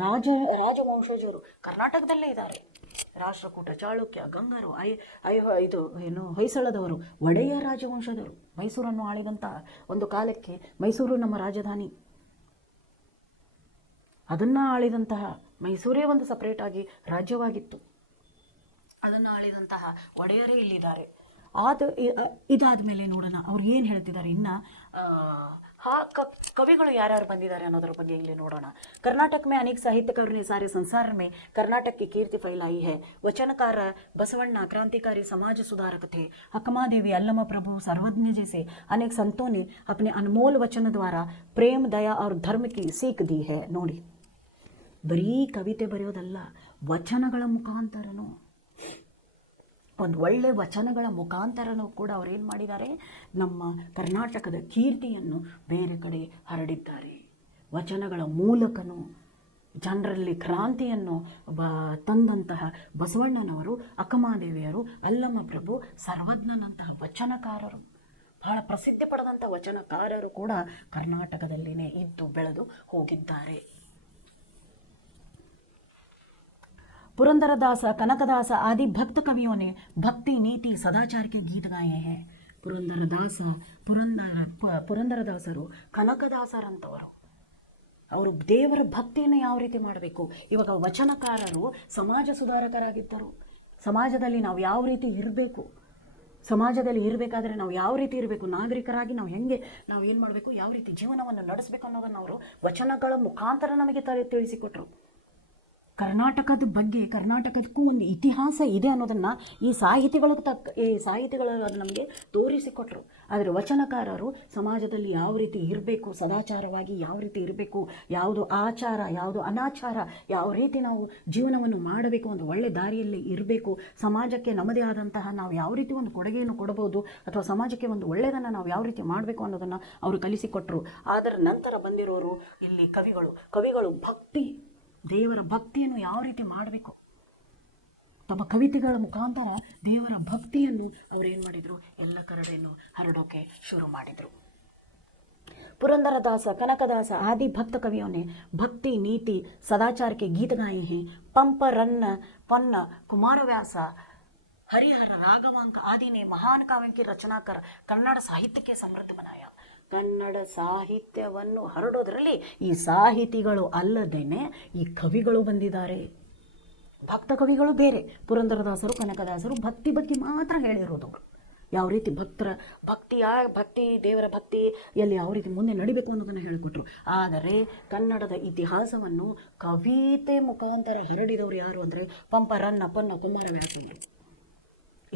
ರಾಜವಂಶಜರು ಕರ್ನಾಟಕದಲ್ಲೇ ಇದ್ದಾರೆ. ರಾಷ್ಟ್ರಕೂಟ, ಚಾಳುಕ್ಯ, ಗಂಗರು, ಹೊಯ್ಸಳದವರು, ಒಡೆಯ ರಾಜವಂಶದವರು, ಮೈಸೂರನ್ನು ಆಳಿದಂತಹ ಒಂದು ಕಾಲಕ್ಕೆ ಮೈಸೂರು ನಮ್ಮ ರಾಜಧಾನಿ, ಅದನ್ನು ಆಳಿದಂತಹ ಮೈಸೂರೇ ಒಂದು ಸಪ್ರೇಟಾಗಿ ರಾಜ್ಯವಾಗಿತ್ತು. ಅದನ್ನು ಆಳಿದಂತಹ ಒಡೆಯರೇ ಇಲ್ಲಿದ್ದಾರೆ. ಇದಾದ ಮೇಲೆ ನೋಡೋಣ ಅವ್ರು ಏನು ಹೇಳ್ತಿದ್ದಾರೆ ಇನ್ನು. ಕವಿಗಳು ಯಾರ್ಯಾರು ಬಂದಿದ್ದಾರೆ ಅನ್ನೋದ್ರ ಬಗ್ಗೆ ಇಲ್ಲಿ ನೋಡೋಣ. कर्नाटक में अनेक साहित्यकारों ने सारे संसार में कर्नाटक की कीर्ति फैलाई है. वचनकार बसवण्णा क्रांतिकारी समाज सुधारक थे. हकमादेवी, अल्लमा प्रभु, सर्वज्ञ जैसे अनेक संतों ने अपने अनमोल वचन द्वारा प्रेम, दया और धर्म की सीख दी है. ನೋಡಿ, ಬರೀ ಕವಿತೆ ಬರೆಯೋದಲ್ಲ, ವಚನಗಳ ಮುಖಾಂತರನೂ, ಒಂದು ಒಳ್ಳೆ ವಚನಗಳ ಮುಖಾಂತರನೂ ಕೂಡ ಅವ್ರೇನು ಮಾಡಿದ್ದಾರೆ, ನಮ್ಮ ಕರ್ನಾಟಕದ ಕೀರ್ತಿಯನ್ನು ಬೇರೆ ಕಡೆ ಹರಡಿದ್ದಾರೆ. ವಚನಗಳ ಮೂಲಕನೂ ಜನರಲ್ಲಿ ಕ್ರಾಂತಿಯನ್ನು ತಂದಂತಹ ಬಸವಣ್ಣನವರು, ಅಕ್ಕಮಹಾದೇವಿಯರು, ಅಲ್ಲಮ ಪ್ರಭು, ಸರ್ವಜ್ಞನಂತಹ ವಚನಕಾರರು, ಬಹಳ ಪ್ರಸಿದ್ಧಿ ಪಡೆದಂಥ ವಚನಕಾರರು ಕೂಡ ಕರ್ನಾಟಕದಲ್ಲಿನೇ ಇದ್ದು ಬೆಳೆದು ಹೋಗಿದ್ದಾರೆ. पुरंदरदास, कनकदास आदि भक्त कवियों ने भक्ति, नीति, सदाचार के गीत गाए हैं. ಪುರಂದರದಾಸರು, ಕನಕದಾಸರಂಥವರು ಅವರು ದೇವರ ಭಕ್ತಿಯನ್ನು ಯಾವ ರೀತಿ ಮಾಡಬೇಕು. ಇವಾಗ ವಚನಕಾರರು ಸಮಾಜ ಸುಧಾರಕರಾಗಿದ್ದರು. ಸಮಾಜದಲ್ಲಿ ನಾವು ಯಾವ ರೀತಿ ಇರಬೇಕು, ಸಮಾಜದಲ್ಲಿ ಇರಬೇಕಾದ್ರೆ ನಾವು ಯಾವ ರೀತಿ ಇರಬೇಕು, ನಾಗರಿಕರಾಗಿ ನಾವು ಹೆಂಗೆ ನಾವು ಏನು ಮಾಡಬೇಕು, ಯಾವ ರೀತಿ ಜೀವನವನ್ನು ನಡೆಸಬೇಕು ಅನ್ನೋದನ್ನು ಅವರು ವಚನಗಳ ಮುಖಾಂತರ ನಮಗೆ ತಿಳಿಸಿಕೊಟ್ರು. ಕರ್ನಾಟಕದ ಬಗ್ಗೆ, ಕರ್ನಾಟಕಕ್ಕೂ ಒಂದು ಇತಿಹಾಸ ಇದೆ ಅನ್ನೋದನ್ನು ಈ ಸಾಹಿತಿಗಳು ಅದು ನಮಗೆ ತೋರಿಸಿಕೊಟ್ರು. ಆದರೆ ವಚನಕಾರರು ಸಮಾಜದಲ್ಲಿ ಯಾವ ರೀತಿ ಇರಬೇಕು, ಸದಾಚಾರವಾಗಿ ಯಾವ ರೀತಿ ಇರಬೇಕು, ಯಾವುದು ಆಚಾರ, ಯಾವುದು ಅನಾಚಾರ, ಯಾವ ರೀತಿ ನಾವು ಜೀವನವನ್ನು ಮಾಡಬೇಕು, ಒಂದು ಒಳ್ಳೆ ದಾರಿಯಲ್ಲಿ ಇರಬೇಕು, ಸಮಾಜಕ್ಕೆ ನಮ್ಮದೇ ಆದಂತಹ ನಾವು ಯಾವ ರೀತಿ ಒಂದು ಕೊಡುಗೆಯನ್ನು ಕೊಡಬಹುದು, ಅಥವಾ ಸಮಾಜಕ್ಕೆ ಒಂದು ಒಳ್ಳೆಯದನ್ನು ನಾವು ಯಾವ ರೀತಿ ಮಾಡಬೇಕು ಅನ್ನೋದನ್ನು ಅವರು ಕಲಿಸಿಕೊಟ್ರು. ಅದರ ನಂತರ ಬಂದಿರೋರು ಇಲ್ಲಿ ಕವಿಗಳು ಭಕ್ತಿ, ದೇವರ ಭಕ್ತಿಯನ್ನು ಯಾವ ರೀತಿ ಮಾಡಬೇಕು, ತಮ್ಮ ಕವಿತೆಗಳ ಮುಖಾಂತರ ದೇವರ ಭಕ್ತಿಯನ್ನು ಅವರೇನು ಮಾಡಿದರು, ಎಲ್ಲ ಕಡೆಯನ್ನು ಹರಡೋಕೆ ಶುರು ಮಾಡಿದರು. पुरंदरदास, कनकदास आदि भक्त कवियों ने भक्ति, नीति, सदाचार के गीत गाए हैं. पंप, रन्न, पन्न, कुमारव्यास, हरिहर, राघवांक आदि ने महान काव्यों की रचना कर कन्नड़ साहित्य के समृद्ध बनाया. ಕನ್ನಡ ಸಾಹಿತ್ಯವನ್ನು ಹರಡೋದ್ರಲ್ಲಿ ಈ ಸಾಹಿತಿಗಳು ಅಲ್ಲದೇನೆ ಈ ಕವಿಗಳು ಬಂದಿದ್ದಾರೆ. ಭಕ್ತ ಕವಿಗಳು ಬೇರೆ, ಪುರಂದರದಾಸರು, ಕನಕದಾಸರು ಭಕ್ತಿ ಬಗ್ಗೆ ಮಾತ್ರ ಹೇಳಿರೋದು. ಯಾವ ರೀತಿ ಭಕ್ತಿ ದೇವರ ಭಕ್ತಿಯಲ್ಲಿ ಯಾವ ರೀತಿ ಮುಂದೆ ನಡಿಬೇಕು ಅನ್ನೋದನ್ನು ಹೇಳಿಕೊಟ್ರು. ಆದರೆ ಕನ್ನಡದ ಇತಿಹಾಸವನ್ನು ಕವಿತೆ ಮುಖಾಂತರ ಹರಡಿದವರು ಯಾರು ಅಂದರೆ ಪಂಪ, ರನ್ನ, ಪೊನ್ನ, ಕುಮಾರವ್ಯಾಸರು.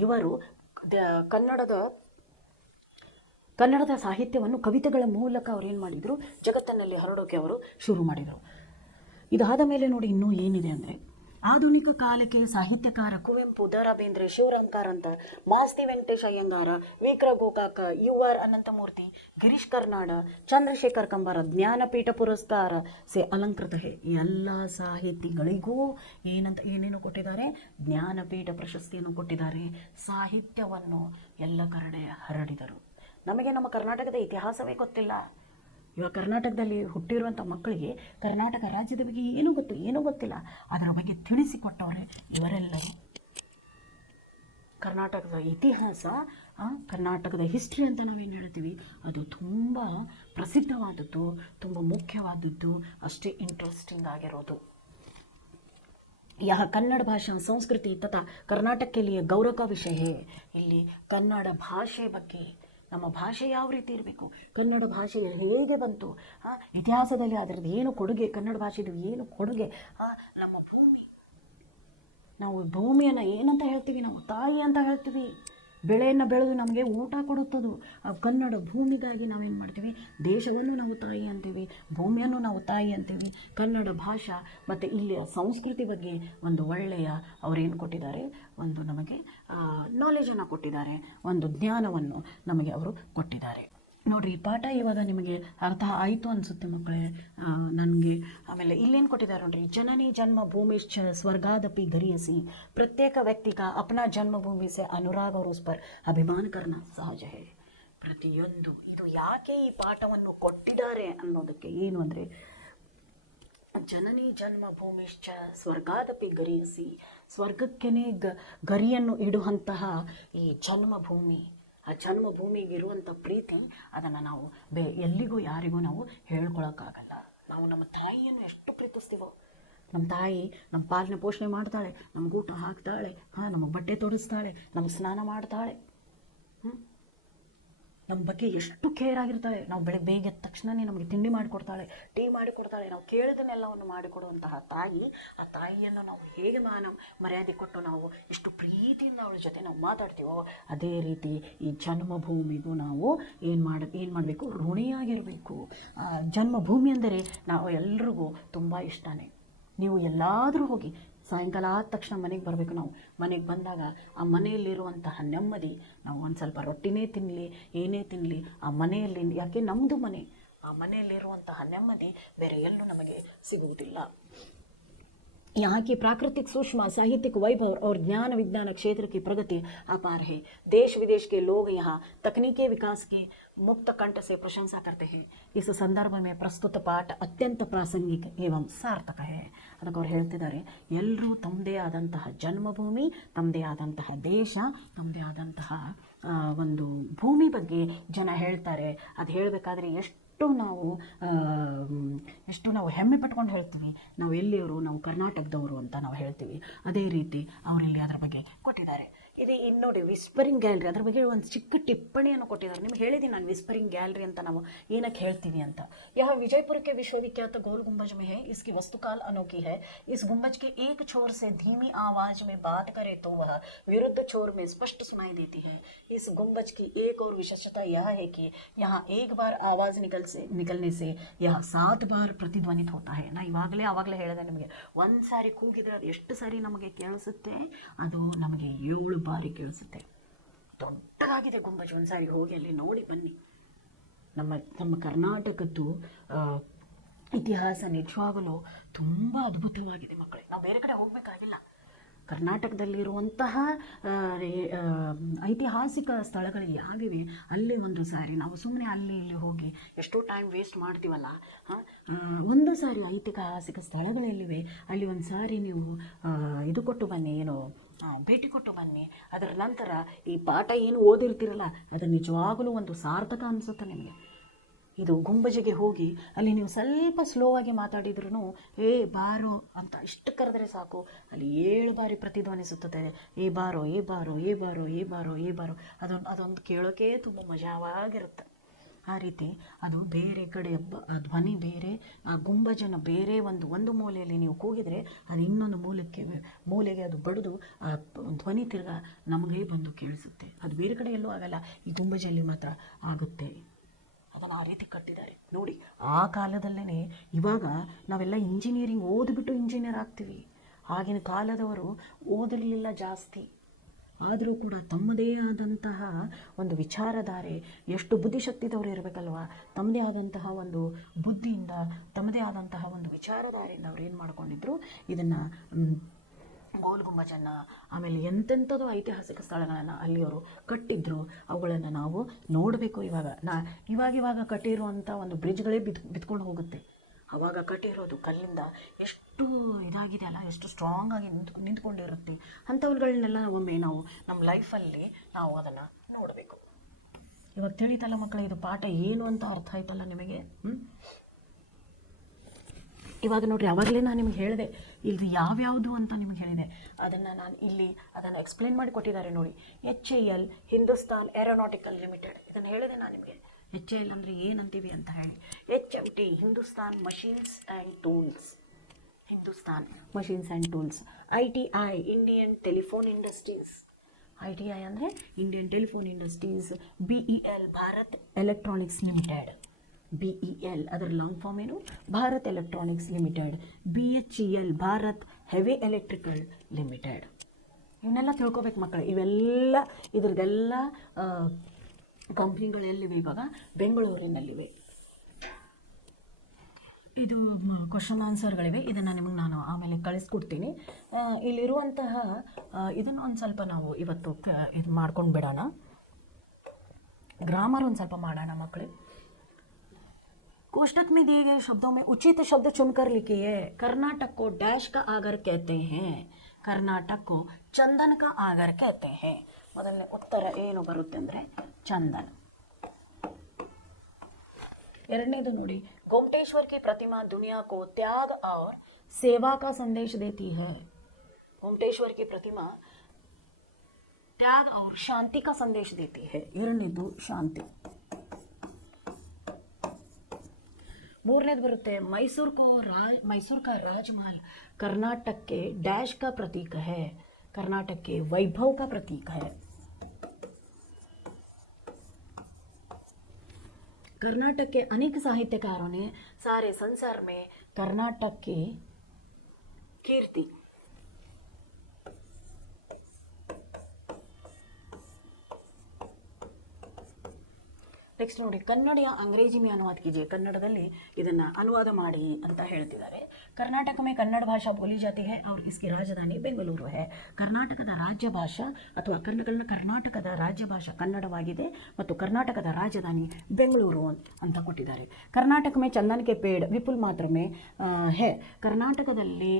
ಇವರು ಕನ್ನಡದ ಸಾಹಿತ್ಯವನ್ನು ಕವಿತೆಗಳ ಮೂಲಕ ಅವ್ರು ಏನು ಮಾಡಿದರು, ಜಗತ್ತಿನಲ್ಲಿ ಹರಡೋಕೆ ಅವರು ಶುರು ಮಾಡಿದರು. ಇದಾದ ಮೇಲೆ ನೋಡಿ ಇನ್ನೂ ಏನಿದೆ ಅಂದರೆ, ಆಧುನಿಕ ಕಾಲಕ್ಕೆ ಸಾಹಿತ್ಯಕಾರ ಕುವೆಂಪು, ದ ರಾ ಬೇಂದ್ರೆ, ಶಿವರಾಮ್ ಕಾರಂತ, ಮಾಸ್ತಿ ವೆಂಕಟೇಶ ಅಯ್ಯಂಗಾರ, ವಿಕ್ರ ಗೋಕಾಕ, UR ಅನಂತಮೂರ್ತಿ, ಗಿರೀಶ್ ಕರ್ನಾಡ, ಚಂದ್ರಶೇಖರ್ ಕಂಬಾರ ಜ್ಞಾನಪೀಠ ಪುರಸ್ಕಾರ ಸೆ ಅಲಂಕೃತ ಹೇ. ಎಲ್ಲ ಸಾಹಿತಿಗಳಿಗೂ ಏನೇನು ಕೊಟ್ಟಿದ್ದಾರೆ, ಜ್ಞಾನಪೀಠ ಪ್ರಶಸ್ತಿಯನ್ನು ಕೊಟ್ಟಿದ್ದಾರೆ. ಸಾಹಿತ್ಯವನ್ನು ಎಲ್ಲ ಕಡೆ ಹರಡಿದರು. ನಮಗೆ ನಮ್ಮ ಕರ್ನಾಟಕದ ಇತಿಹಾಸವೇ ಗೊತ್ತಿಲ್ಲ. ಇವಾಗ ಕರ್ನಾಟಕದಲ್ಲಿ ಹುಟ್ಟಿರುವಂಥ ಮಕ್ಕಳಿಗೆ ಕರ್ನಾಟಕ ರಾಜ್ಯದ ಬಗ್ಗೆ ಏನೂ ಗೊತ್ತಿಲ್ಲ. ಅದರ ಬಗ್ಗೆ ತಿಳಿಸಿಕೊಟ್ಟವರೇ ಇವರೆಲ್ಲರೂ. ಕರ್ನಾಟಕದ ಇತಿಹಾಸ, ಕರ್ನಾಟಕದ ಹಿಸ್ಟ್ರಿ ಅಂತ ನಾವೇನು ಹೇಳ್ತೀವಿ, ಅದು ತುಂಬ ಪ್ರಸಿದ್ಧವಾದದ್ದು, ತುಂಬ ಮುಖ್ಯವಾದದ್ದು, ಅಷ್ಟೇ ಇಂಟ್ರೆಸ್ಟಿಂಗ್ ಆಗಿರೋದು. ಯಹ ಕನ್ನಡ ಭಾಷಾ ಸಂಸ್ಕೃತಿ ತಥಾ ಕರ್ನಾಟಕ लिए ಗೌರವ का विषय है. ಇಲ್ಲಿ ಕನ್ನಡ ಭಾಷೆ ಬಗ್ಗೆ, ನಮ್ಮ ಭಾಷೆ ಯಾವ ರೀತಿ ಇರಬೇಕು, ಕನ್ನಡ ಭಾಷೆ ಹೇಗೆ ಬಂತು, ಇತಿಹಾಸದಲ್ಲಿ ಅದರದ್ದು ಏನು ಕೊಡುಗೆ, ಕನ್ನಡ ಭಾಷೆದು ಏನು ಕೊಡುಗೆ, ನಮ್ಮ ನಾವು ಭೂಮಿಯನ್ನು ಏನಂತ ಹೇಳ್ತೀವಿ, ನಾವು ತಾಯಿ ಅಂತ ಹೇಳ್ತೀವಿ. ಬೆಳೆಯನ್ನು ಬೆಳೆದು ನಮಗೆ ಊಟ ಕೊಡುತ್ತದು ಕನ್ನಡ ಭೂಮಿಗಾಗಿ ನಾವೇನು ಮಾಡ್ತೀವಿ, ದೇಶವನ್ನು ನಾವು ತಾಯಿ ಅಂತೀವಿ, ಭೂಮಿಯನ್ನು ನಾವು ತಾಯಿ ಅಂತೀವಿ. ಕನ್ನಡ ಭಾಷಾ ಮತ್ತು ಇಲ್ಲಿಯ ಸಂಸ್ಕೃತಿ ಬಗ್ಗೆ ಒಂದು ಒಳ್ಳೆಯ ಅವರೇನು ಕೊಟ್ಟಿದ್ದಾರೆ, ಒಂದು ನಮಗೆ ನಾಲೆಜನ್ನು ಕೊಟ್ಟಿದ್ದಾರೆ, ಒಂದು ಜ್ಞಾನವನ್ನು ನಮಗೆ ಅವರು ಕೊಟ್ಟಿದ್ದಾರೆ. ನೋಡಿರಿ, ಪಾಠ ಇವಾಗ ನಿಮಗೆ ಅರ್ಥ ಆಯಿತು ಅನಿಸುತ್ತೆ ಮಕ್ಕಳೇ ನನಗೆ. ಆಮೇಲೆ ಇಲ್ಲೇನು ಕೊಟ್ಟಿದ್ದಾರೆ ನೋಡ್ರಿ, ಜನನಿ ಜನ್ಮ ಭೂಮಿಶ್ಚ ಸ್ವರ್ಗಾದಪಿ ಗರಿಯಸಿ. ಪ್ರತ್ಯೇಕ ವ್ಯಕ್ತಿ ಕಾ ಅಪ್ನಾ ಜನ್ಮಭೂಮಿ ಸೆ ಅನುರಾಗ್ और उस पर ಅಭಿಮಾನ ಕರ್ನ ಸಹಜ ಹೇ. ಪ್ರತಿಯೊಂದು ಇದು ಯಾಕೆ ಈ ಪಾಠವನ್ನು ಕೊಟ್ಟಿದ್ದಾರೆ ಅನ್ನೋದಕ್ಕೆ ಏನು ಅಂದರೆ, ಜನನಿ ಜನ್ಮ ಭೂಮಿಶ್ಚ ಸ್ವರ್ಗಾದಪಿ ಗರಿಯಸಿ, ಸ್ವರ್ಗಕ್ಕೇನೆ ಗರಿಯನ್ನು ಇಡುವಂತಹ ಈ ಜನ್ಮಭೂಮಿ, ಆ ಜನ್ಮಭೂಮಿಗಿರುವಂಥ ಪ್ರೀತಿ ಅದನ್ನು ನಾವು ಎಲ್ಲಿಗೂ ಯಾರಿಗೂ ನಾವು ಹೇಳ್ಕೊಳಕ್ಕಾಗಲ್ಲ. ನಾವು ನಮ್ಮ ತಾಯಿಯನ್ನು ಎಷ್ಟು ಪ್ರೀತಿಸ್ತೀವೋ, ನಮ್ಮ ತಾಯಿ ನಮ್ಮ ಪಾಲನೆ ಪೋಷಣೆ ಮಾಡ್ತಾಳೆ, ನಮ್ಗೆ ಊಟ ಹಾಕ್ತಾಳೆ, ನಮಗೆ ಬಟ್ಟೆ ತೊಡಿಸ್ತಾಳೆ, ನಮ್ಗೆ ಸ್ನಾನ ಮಾಡ್ತಾಳೆ, ನಮ್ಮ ಬಗ್ಗೆ ಎಷ್ಟು ಕೇರ್ ಆಗಿರ್ತಾಳೆ. ನಾವು ಬೆಳಗ್ಗೆ ಬೇಗ ಎದ್ದ ತಕ್ಷಣವೇ ನಮಗೆ ತಿಂಡಿ ಮಾಡಿಕೊಡ್ತಾಳೆ, ಟೀ ಮಾಡಿಕೊಡ್ತಾಳೆ, ನಾವು ಕೇಳಿದನ್ನೆಲ್ಲವನ್ನು ಮಾಡಿಕೊಡುವಂತಹ ತಾಯಿ. ಆ ತಾಯಿಯನ್ನು ನಾವು ಹೇಗೆ ಮರ್ಯಾದೆ ಕೊಟ್ಟು ನಾವು ಎಷ್ಟು ಪ್ರೀತಿಯಿಂದ ಅವಳ ಜೊತೆ ನಾವು ಮಾತಾಡ್ತೀವೋ, ಅದೇ ರೀತಿ ಈ ಜನ್ಮಭೂಮಿಗೂ ನಾವು ಏನು ಮಾಡಬೇಕು, ಋಣಿಯಾಗಿರಬೇಕು. ಜನ್ಮಭೂಮಿ ಅಂದರೆ ನಾವು ಎಲ್ರಿಗೂ ತುಂಬ ಇಷ್ಟನೇ. ನೀವು ಎಲ್ಲಾದರೂ ಹೋಗಿ ಸಾಯಂಕಾಲ ಆದ ತಕ್ಷಣ ಮನೆಗೆ ಬರಬೇಕು. ನಾವು ಮನೆಗೆ ಬಂದಾಗ ಆ ಮನೆಯಲ್ಲಿರುವಂತಹ ನೆಮ್ಮದಿ, ನಾವು ಒಂದು ಸ್ವಲ್ಪ ರೊಟ್ಟಿನೇ ತಿನ್ನಲಿ, ಏನೇ ತಿನ್ನಲಿ, ಆ ಮನೆಯಲ್ಲಿ, ಯಾಕೆ ನಮ್ಮದು ಮನೆ, ಆ ಮನೆಯಲ್ಲಿರುವಂತಹ ನೆಮ್ಮದಿ ಬೇರೆ ಎಲ್ಲೂ ನಮಗೆ ಸಿಗುವುದಿಲ್ಲ. यहाँ की प्राकृतिक सूक्ष्म साहित्यिक वैभव और ज्ञान विज्ञान क्षेत्र की प्रगति अपार है। देश विदेश के लोग यहाँ तकनीकी विकास की मुक्त कंठ से प्रशंसा करते हैं। इस संदर्भ में प्रस्तुत पाठ अत्यंत प्रासंगिक एवं सार्थक है. ಅದಕ್ಕೆ ಅವ್ರು ಹೇಳ್ತಿದ್ದಾರೆ, ಎಲ್ಲರೂ ತಮ್ಮದೇ ಆದಂತಹ ಜನ್ಮಭೂಮಿ, ತಮ್ಮದೇ ಆದಂತಹ ದೇಶ, ತಮ್ಮದೇ ಆದಂತಹ ಒಂದು ಭೂಮಿ ಬಗ್ಗೆ ಜನ ಹೇಳ್ತಾರೆ. ಅದು ಹೇಳಬೇಕಾದ್ರೆ ಎಷ್ಟು ನಾವು ಹೆಮ್ಮೆ ಪಟ್ಕೊಂಡು ಹೇಳ್ತೀವಿ, ನಾವು ಎಲ್ಲಿಯವರು, ನಾವು ಕರ್ನಾಟಕದವರು ಅಂತ ನಾವು ಹೇಳ್ತೀವಿ. ಅದೇ ರೀತಿ ಅವರಲ್ಲಿ ಅದರ ಬಗ್ಗೆ ಕೊಟ್ಟಿದ್ದಾರೆ. ಇದು ಇನ್ನು ನೋಡಿ ವಿಸ್ಪರಿಂಗ್ ಗ್ಯಾಲರಿ, ಅದ್ರ ಬಗ್ಗೆ ಒಂದು ಚಿಕ್ಕ ಟಿಪ್ಪಣಿಯನ್ನು ಕೊಟ್ಟಿದ್ದಾರೆ. ನಿಮ್ಗೆ ಹೇಳಿದ್ದೀನಿ ನಾನು ವಿಸ್ಪರಿಂಗ್ ಗ್ಯಾಲರಿ ಅಂತ ನಾವು ಏನಕ್ಕೆ ಹೇಳ್ತೀವಿ ಅಂತ. यह विजयपुर के विश्वविख्यात गोल गुंबज में है। इसकी वस्तुकाल अनोखी है। इस गुंबज के एक छोर से धीमी आवाज में बात करे तो वह विरुद्ध छोर में स्पष्ट सुनाई देती है। इस गुंबज की एक और विशेषता यह है कि यहाँ एक बार आवाज निकलने से यह 7 बार प्रतिध्वनित होता है. ನಾ ಆವಾಗಲೇ ಹೇಳಿದೆ ನಿಮಗೆ, ಒಂದು ಸಾರಿ ಕೂಗಿದ್ರೆ ಅದು ಎಷ್ಟು ಸಾರಿ ನಮಗೆ ಕೇಳಿಸುತ್ತೆ, ಅದು ನಮಗೆ 7 ಬಾರಿ ಕೇಳಿಸುತ್ತೆ. ದೊಡ್ಡದಾಗಿದೆ ಗುಂಬಜ್. ಒಂದು ಸಾರಿ ಹೋಗಿ ಅಲ್ಲಿ ನೋಡಿ ಬನ್ನಿ. ನಮ್ಮ ಕರ್ನಾಟಕದ್ದು ಇತಿಹಾಸ ನಿಜವಾಗಲೂ ತುಂಬ ಅದ್ಭುತವಾಗಿದೆ ಮಕ್ಕಳೇ. ನಾವು ಬೇರೆ ಕಡೆ ಹೋಗಬೇಕಾಗಿಲ್ಲ. ಕರ್ನಾಟಕದಲ್ಲಿರುವಂತಹ ಐತಿಹಾಸಿಕ ಸ್ಥಳಗಳು ಯಾವಿವೆ ಅಲ್ಲಿ ಒಂದು ಸಾರಿ ನಾವು ಸುಮ್ಮನೆ ಅಲ್ಲಿ ಇಲ್ಲಿ ಹೋಗಿ ಎಷ್ಟೋ ಟೈಮ್ ವೇಸ್ಟ್ ಮಾಡ್ತೀವಲ್ಲ, ಒಂದು ಸಾರಿ ಐತಿಹಾಸಿಕ ಸ್ಥಳಗಳೆಲ್ಲಿವೆ ಅಲ್ಲಿ ಒಂದು ಸಾರಿ ನೀವು ಇದು ಕೊಟ್ಟು ಬನ್ನಿ, ಭೇಟಿ ಕೊಟ್ಟು ಬನ್ನಿ. ಅದರ ನಂತರ ಈ ಪಾಠ ಏನು ಓದಿರ್ತೀರಲ್ಲ ಅದು ನಿಜವಾಗಲೂ ಒಂದು ಸಾರ್ಥಕ ಅನಿಸುತ್ತೆ ನಿಮಗೆ. ಇದು ಗುಂಬಜಿಗೆ ಹೋಗಿ ಅಲ್ಲಿ ನೀವು ಸ್ವಲ್ಪ ಸ್ಲೋ ಆಗಿ ಮಾತಾಡಿದ್ರೂ ಬಾರೋ ಅಂತ ಇಷ್ಟು ಕರೆದ್ರೆ ಸಾಕು, ಅಲ್ಲಿ 7 ಬಾರಿ ಪ್ರತಿಧ್ವನಿಸುತ್ತದೆ. ಏ ಬಾರೋ, ಏ ಬಾರೋ, ಏ ಬಾರೋ, ಏ ಬಾರೋ, ಏ ಬಾರೋ. ಅದೊಂದು ಕೇಳೋಕೆ ತುಂಬ ಮಜವಾಗಿರುತ್ತೆ. ಆ ರೀತಿ ಅದು ಬೇರೆ ಕಡೆ ಆ ಧ್ವನಿ ಬೇರೆ, ಆ ಗುಂಬಜನ ಬೇರೆ ಒಂದು ಮೂಲೆಯಲ್ಲಿ ನೀವು ಕೂಗಿದರೆ ಅದು ಇನ್ನೊಂದು ಮೂಲೆಗೆ ಅದು ಬಡಿದು ಆ ಧ್ವನಿ ತಿರ್ಗ ನಮಗೆ ಬಂದು ಕೇಳಿಸುತ್ತೆ. ಅದು ಬೇರೆ ಕಡೆ ಎಲ್ಲೂ ಆಗಲ್ಲ, ಈ ಗುಂಬಜಲ್ಲಿ ಮಾತ್ರ ಆಗುತ್ತೆ. ಅದನ್ನು ಆ ರೀತಿ ಕಟ್ಟಿದ್ದಾರೆ ನೋಡಿ. ಆ ಕಾಲದಲ್ಲೇ ಇವಾಗ ನಾವೆಲ್ಲ ಇಂಜಿನಿಯರಿಂಗ್ ಓದಿಬಿಟ್ಟು ಇಂಜಿನಿಯರ್ ಆಗ್ತೀವಿ. ಆಗಿನ ಕಾಲದವರು ಓದಿರಲಿಲ್ಲ ಜಾಸ್ತಿ, ಆದರೂ ಕೂಡ ತಮ್ಮದೇ ಆದಂತಹ ಒಂದು ವಿಚಾರಧಾರೆ, ಎಷ್ಟು ಬುದ್ಧಿಶಕ್ತಿದವರು ಇರಬೇಕಲ್ವ, ತಮ್ಮದೇ ಆದಂತಹ ಒಂದು ಬುದ್ಧಿಯಿಂದ, ತಮ್ಮದೇ ಆದಂತಹ ಒಂದು ವಿಚಾರಧಾರೆಯಿಂದ ಅವ್ರು ಏನು ಮಾಡ್ಕೊಂಡಿದ್ರು, ಇದನ್ನು ಗೋಲ್ ಗುಂಬಜನ್ನು, ಆಮೇಲೆ ಎಂತೆಂಥದ್ದು ಐತಿಹಾಸಿಕ ಸ್ಥಳಗಳನ್ನು ಅಲ್ಲಿ ಅವರು ಕಟ್ಟಿದ್ರು. ಅವುಗಳನ್ನು ನಾವು ನೋಡಬೇಕು. ಇವಾಗ ಕಟ್ಟಿರುವಂಥ ಒಂದು ಬ್ರಿಡ್ಜ್ಗಳೇ ಬಿತ್ಕೊಂಡು ಹೋಗುತ್ತೆ. ಆವಾಗ ಕಟ್ಟಿರೋದು ಕಲ್ಲಿಂದ ಎಷ್ಟು ಇದಾಗಿದೆ ಅಲ್ಲ, ಎಷ್ಟು ಸ್ಟ್ರಾಂಗ್ ಆಗಿ ನಿಂತ್ಕೊಂಡಿರುತ್ತೆ. ಅಂಥವುಗಳನ್ನೆಲ್ಲ ಒಮ್ಮೆ ನಾವು ನಮ್ಮ ಲೈಫಲ್ಲಿ ನಾವು ಅದನ್ನು ನೋಡಬೇಕು. ಇವಾಗ ತಿಳಿತಲ್ಲ ಮಕ್ಕಳೇ, ಇದು ಪಾಠ ಏನು ಅಂತ ಅರ್ಥ ಆಯ್ತಲ್ಲ ನಿಮಗೆ? ಇವಾಗ ನೋಡ್ರಿ, ಆವಾಗಲೇ ನಾನು ನಿಮಗೆ ಹೇಳಿದೆ ಇಲ್ಲಿ ಯಾವ್ಯಾವುದು ಅಂತ ನಿಮಗೆ ಹೇಳಿದೆ. ನಾನು ಇಲ್ಲಿ ಅದನ್ನು ಎಕ್ಸ್ಪ್ಲೇನ್ ಮಾಡಿ ಕೊಟ್ಟಿದ್ದಾರೆ ನೋಡಿ. HAL ಹಿಂದೂಸ್ತಾನ್ ಏರೋನಾಟಿಕಲ್ ಲಿಮಿಟೆಡ್, ಇದನ್ನು ಹೇಳಿದೆ ನಾನು ನಿಮಗೆ. HAL ಅಂದರೆ ಏನಂತೀವಿ ಅಂತ ಹೇಳಿ. HMT Hindustan machines and tools, Hindustan machines and tools. ITI Indian telephone industries, ITI ಅಂದರೆ Indian telephone industries. BEL Bharat electronics limited, BEL ಅದರ ಲಾಂಗ್ ಫಾರ್ಮ್ ಏನು? Bharat electronics limited. BHEL Bharat heavy electrical limited. ಇವನ್ನೆಲ್ಲ ತಿಳ್ಕೊಬೇಕು ಮಕ್ಕಳು. ಇದ್ರದ್ದೆಲ್ಲ ಕಂಪ್ನಿಗಳೆಲ್ಲಿವೆ? ಇವಾಗ ಬೆಂಗಳೂರಿನಲ್ಲಿವೆ. ಇದು ಕ್ವಶನ್ ಆನ್ಸರ್ಗಳಿವೆ. ಇದನ್ನು ನಿಮಗೆ ನಾನು ಆಮೇಲೆ ಕಳಿಸ್ಕೊಡ್ತೀನಿ. ಇಲ್ಲಿರುವಂತಹ ಇದನ್ನು ಒಂದು ಸ್ವಲ್ಪ ನಾವು ಇವತ್ತು ಇದು ಮಾಡ್ಕೊಂಡು ಬಿಡೋಣ. ಗ್ರಾಮರ್ ಒಂದು ಸ್ವಲ್ಪ ಮಾಡೋಣ ಮಕ್ಕಳು. कोष्टक में दिए गए शब्दों में उचित शब्द चुनकर लिखिए. कर्नाटक को डैश का आगर कहते हैं. कर्नाटक को चंदन का आगर कहते हैं. ಮೊದಲನೇ ಉತ್ತರ ಏನು ಬರುತ್ತೆ ಅಂದರೆ ಚಂದನ್. ಎರಡನೇದು ನೋಡಿ, गोमटेश्वर की प्रतिमा दुनिया को त्याग और सेवा का संदेश देती है। गोमटेश्वर की प्रतिमा त्याग और शांति का संदेश देती है। ಎರಡನೇದು ಶಾಂತಿ. ಮೂರನೇದು ಬರುತ್ತೆ मैसूर का राजमहल कर्नाटक के डैश का प्रतीक है. कर्नाटक के वैभव का प्रतीक है. कर्नाटक के अनेक साहित्यकारों ने सारे संसार में कर्नाटक की कीर्ति ನೆಕ್ಸ್ಟ್ ನೋಡಿ, ಕನ್ನಡ अंग्रेजी में अनुवाद कीजिए. ಕನ್ನಡದಲ್ಲಿ ಇದನ್ನು ಅನುವಾದ ಮಾಡಿ ಅಂತ ಹೇಳ್ತಿದ್ದಾರೆ. ಕರ್ನಾಟಕ में कन्नड़ भाषा बोली जाती है और इसकी राजधानी ಬೆಂಗಳೂರು है. ಕರ್ನಾಟಕದ ರಾಜ್ಯ ಭಾಷಾ ಅಥವಾ ಕರ್ನಾಟಕದ ರಾಜ್ಯ ಭಾಷಾ ಕನ್ನಡವಾಗಿದೆ ಮತ್ತು ಕರ್ನಾಟಕದ ರಾಜಧಾನಿ ಬೆಂಗಳೂರು ಅಂತ ಕೊಟ್ಟಿದ್ದಾರೆ. ಕರ್ನಾಟಕ में चंदन के पेड़ विपुल मात्रा में है. ಕರ್ನಾಟಕದಲ್ಲಿ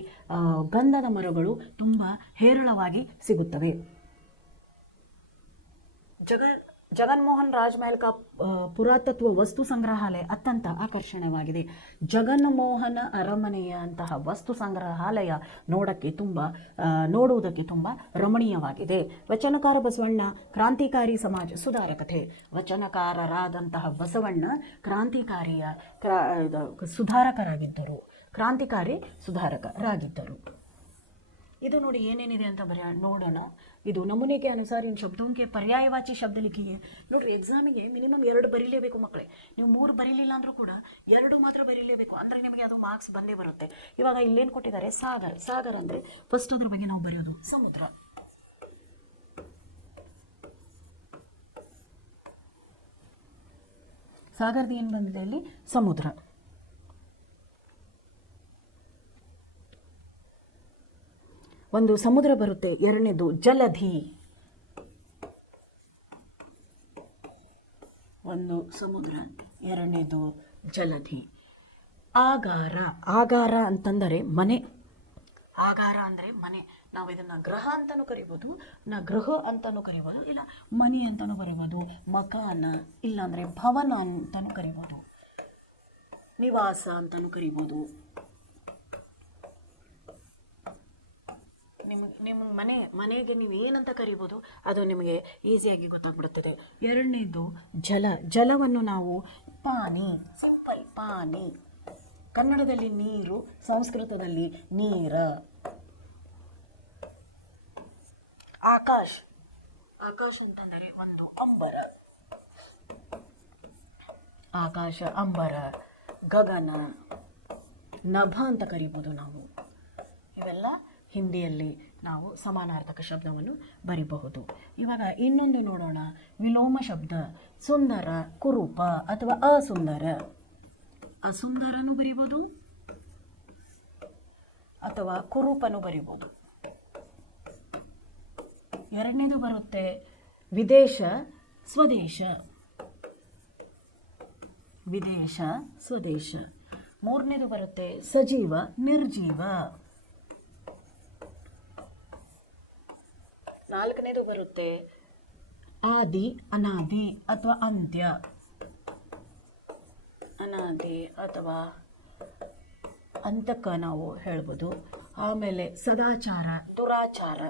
ಗಂಧದ ಮರಗಳು ತುಂಬ ಹೇರಳವಾಗಿ ಸಿಗುತ್ತವೆ. ಜಗನ್ಮೋಹನ್ ರಾಜಮಹಲ್ ಕಾ ಪುರಾತತ್ವ ವಸ್ತು ಸಂಗ್ರಹಾಲಯ ಅತ್ಯಂತ ಆಕರ್ಷಣೀಯವಾಗಿದೆ. ಜಗನ್ಮೋಹನ ಅರಮನೆಯ ಅಂತಹ ವಸ್ತು ಸಂಗ್ರಹಾಲಯ ನೋಡುವುದಕ್ಕೆ ತುಂಬ ರಮಣೀಯವಾಗಿದೆ. ವಚನಕಾರ ಬಸವಣ್ಣ ಕ್ರಾಂತಿಕಾರಿ ಸಮಾಜ ಸುಧಾರಕತೆ. ವಚನಕಾರರಾದಂತಹ ಬಸವಣ್ಣ ಸುಧಾರಕರಾಗಿದ್ದರು. ಕ್ರಾಂತಿಕಾರಿ ಸುಧಾರಕರಾಗಿದ್ದರು. ಇದು ನೋಡಿ ಏನೇನಿದೆ ಅಂತ ನೋಡೋಣ. ಇದು ನಮೂನೆ के अनुसार इन शब्दों के पर्यायवाची शब्द लिखिए. ನೋಡ್ರಿ, ಎಕ್ಸಾಮಿಗೆ ಮಿನಿಮಮ್ 2 ಬರೀಲೇಬೇಕು ಮಕ್ಕಳೇ. ನೀವು 3 ಬರೀಲಿಲ್ಲ ಅಂದರೂ ಕೂಡ 2 ಮಾತ್ರ ಬರೀಲೇಬೇಕು, ಅಂದರೆ ನಿಮಗೆ ಅದು ಮಾರ್ಕ್ಸ್ ಬಂದೇ ಬರುತ್ತೆ. ಇವಾಗ ಇಲ್ಲೇನು ಕೊಟ್ಟಿದ್ದಾರೆ, ಸಾಗರ್ ಅಂದರೆ ಫಸ್ಟ್ ಅದ್ರ ಬಗ್ಗೆ ನಾವು ಬರೆಯೋದು ಸಮುದ್ರ. ಸಾಗರದ ಏನು ಬಂದಿದೆ ಅಲ್ಲಿ, ಸಮುದ್ರ. ಒಂದು ಸಮುದ್ರ ಬರುತ್ತೆ. ಎರಡನೇದು ಜಲಧಿ. ಒಂದು ಸಮುದ್ರ, ಎರಡನೇದು ಜಲಧಿ. ಆಗಾರ ಅಂತಂದರೆ ಮನೆ. ಆಗಾರ ಅಂದರೆ ಮನೆ. ನಾವು ಇದನ್ನು ಗ್ರಹ ಅಂತಲೂ ಕರಿಬೋದು, ಗೃಹ ಅಂತಲೂ ಕರಿಬೋದು, ಇಲ್ಲ ಮನೆ ಅಂತಲೂ ಕರಿಬೋದು, ಮಕಾನ ಇಲ್ಲಾಂದರೆ ಭವನ ಅಂತಲೂ ಕರಿಬೋದು, ನಿವಾಸ ಅಂತಲೂ ಕರಿಬೋದು. ನಿಮ್ಮ ಮನೆಗೆ ನೀವು ಏನಂತ ಕರಿಬೋದು ಅದು ನಿಮಗೆ ಈಸಿಯಾಗಿ ಗೊತ್ತಾಗ್ಬಿಡುತ್ತದೆ. ಎರಡನೇದು ಜಲವನ್ನು ನಾವು ಪಾನಿ, ಸಿಂಪಲ್ ಪಾನಿ. ಕನ್ನಡದಲ್ಲಿ ನೀರು, ಸಂಸ್ಕೃತದಲ್ಲಿ ನೀರ. ಆಕಾಶ ಅಂತಂದರೆ ಒಂದು ಅಂಬರ. ಆಕಾಶ, ಅಂಬರ, ಗಗನ, ನಭ ಅಂತ ಕರಿಬೋದು ನಾವು. ಇವೆಲ್ಲ ಹಿಂದಿಯಲ್ಲಿ ನಾವು ಸಮಾನಾರ್ಥಕ ಶಬ್ದವನ್ನು ಬರಿಬಹುದು. ಇವಾಗ ಇನ್ನೊಂದು ನೋಡೋಣ, ವಿಲೋಮ ಶಬ್ದ. ಸುಂದರ, ಕುರೂಪ ಅಥವಾ ಅಸುಂದರ. ಅಸುಂದರನೂ ಬರಿಬೋದು ಅಥವಾ ಕುರೂಪನೂ ಬರಿಬೋದು. ಎರಡನೇದು ಬರುತ್ತೆ ವಿದೇಶ, ಸ್ವದೇಶ. ವಿದೇಶ, ಸ್ವದೇಶ. ಮೂರನೇದು ಬರುತ್ತೆ ಸಜೀವ, ನಿರ್ಜೀವ. ನಾಲ್ಕನೇದು ಬರುತ್ತೆ ಆದಿ, ಅನಾದಿ ಅಥವಾ ಅಂತ್ಯ. ಅನಾದಿ ಅಥವಾ ಅಂತಕ ನಾವು ಹೇಳ್ಬೋದು. ಆಮೇಲೆ ಸದಾಚಾರ, ದುರಾಚಾರ.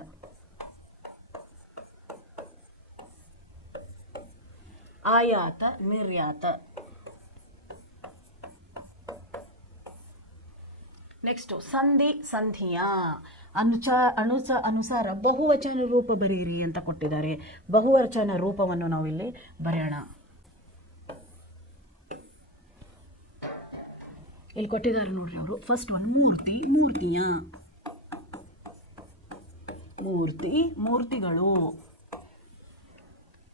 ಆಯಾತ, ನಿರ್ಯಾತ. ನೆಕ್ಸ್ಟು ಸಂಧಿ, ಸಂಧಿಯ. ಅನುಸಾರ ಬಹುವಚನ ರೂಪ ಬರೀರಿ ಅಂತ ಕೊಟ್ಟಿದ್ದಾರೆ. ಬಹುವಚನ ರೂಪವನ್ನು ನಾವು ಇಲ್ಲಿ ಬರೆಯೋಣ. ಇಲ್ಲಿ ಕೊಟ್ಟಿದ್ದಾರೆ ನೋಡ್ರಿ ಅವರು. ಫಸ್ಟ್ ಒನ್ ಮೂರ್ತಿ, ಮೂರ್ತಿಯ. ಮೂರ್ತಿ, ಮೂರ್ತಿಗಳು.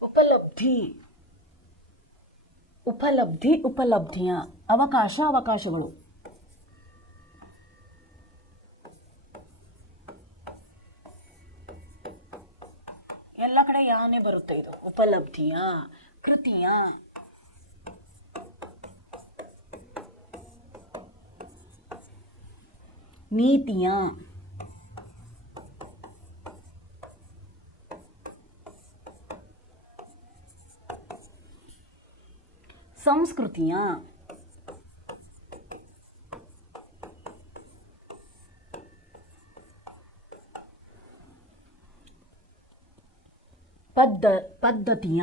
ಉಪಲಬ್ಧಿ, ಉಪಲಬ್ಧಿ, ಉಪಲಬ್ಧಿಯ. ಅವಕಾಶ, ಅವಕಾಶಗಳು. ಎಲ್ಲ ಕಡೆ ಯಾನೇ ಬರುತ್ತೆ ಇದು. ಉಪಲಬ್ಧಿಯ, ಕೃತಿಯ. ನೀತಿಯ. ಸಂಸ್ಕೃತಿಯ. ಪದ್ಧತಿಯ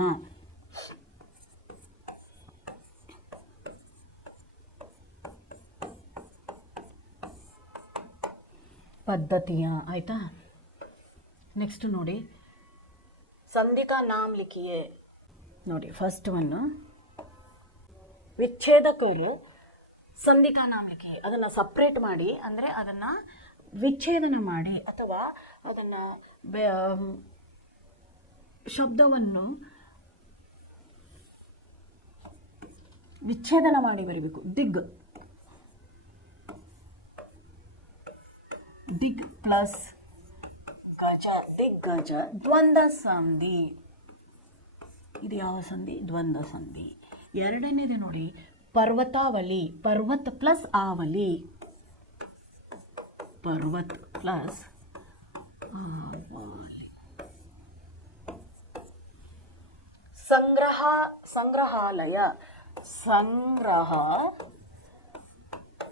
ಆಯಿತಾ. ನೆಕ್ಸ್ಟ್ ನೋಡಿ ಸಂಧಿ ಕಾ ನಾಮ್ ಲಿಖಿಯೇ. ನೋಡಿ ಫಸ್ಟ್ ಒನ್ನು ವಿಚ್ಛೇದಕರು ಸಂಧಿ ಕಾ ನಾಮ್ ಲಿಖಿಯೇ, ಅದನ್ನು ಸಪ್ರೇಟ್ ಮಾಡಿ ಅಂದರೆ ಅದನ್ನು ವಿಚ್ಛೇದನ ಮಾಡಿ ಅಥವಾ ಅದನ್ನು ಶಬ್ದವನ್ನು ವಿಚ್ಛೇದನ ಮಾಡಿ ಬರಬೇಕು. ದಿಗ್ ಪ್ಲಸ್ ಗಜ, ದಿಗ್ಗಜ, ದ್ವಂದ್ವ ಸಂಧಿ. ಇದು ಯಾವ ಸಂಧಿ? ದ್ವಂದ್ವ ಸಂಧಿ. ಎರಡನೇದು ನೋಡಿ ಪರ್ವತಾವಲಿ, ಪರ್ವತ ಪ್ಲಸ್ ಆವಲಿ, ಪರ್ವತ ಪ್ಲಸ್ ಆವಲಿ. ಸಂಗ್ರಹಾಲಯ, ಸಂಗ್ರಹ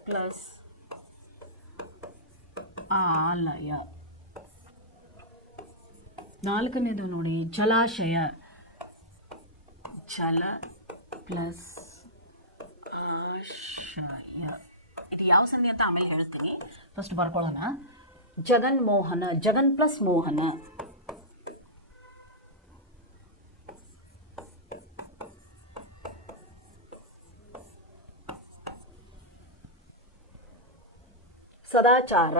ಪ್ಲಸ್ ಆಲಯ. ನಾಲ್ಕನೇದು ನೋಡಿ ಜಲಾಶಯ, ಜಲ ಪ್ಲಸ್ ಆಶಯ. ಇದು ಯಾವ ಸಂಧಿ ಅಂತ ಆಮೇಲೆ ಹೇಳ್ತೀನಿ, ಫಸ್ಟ್ ಬರ್ಕೊಳ್ಳೋಣ. ಜಗನ್ಮೋಹನ, ಜಗನ್ ಪ್ಲಸ್ ಮೋಹನ. ಸದಾಚಾರ,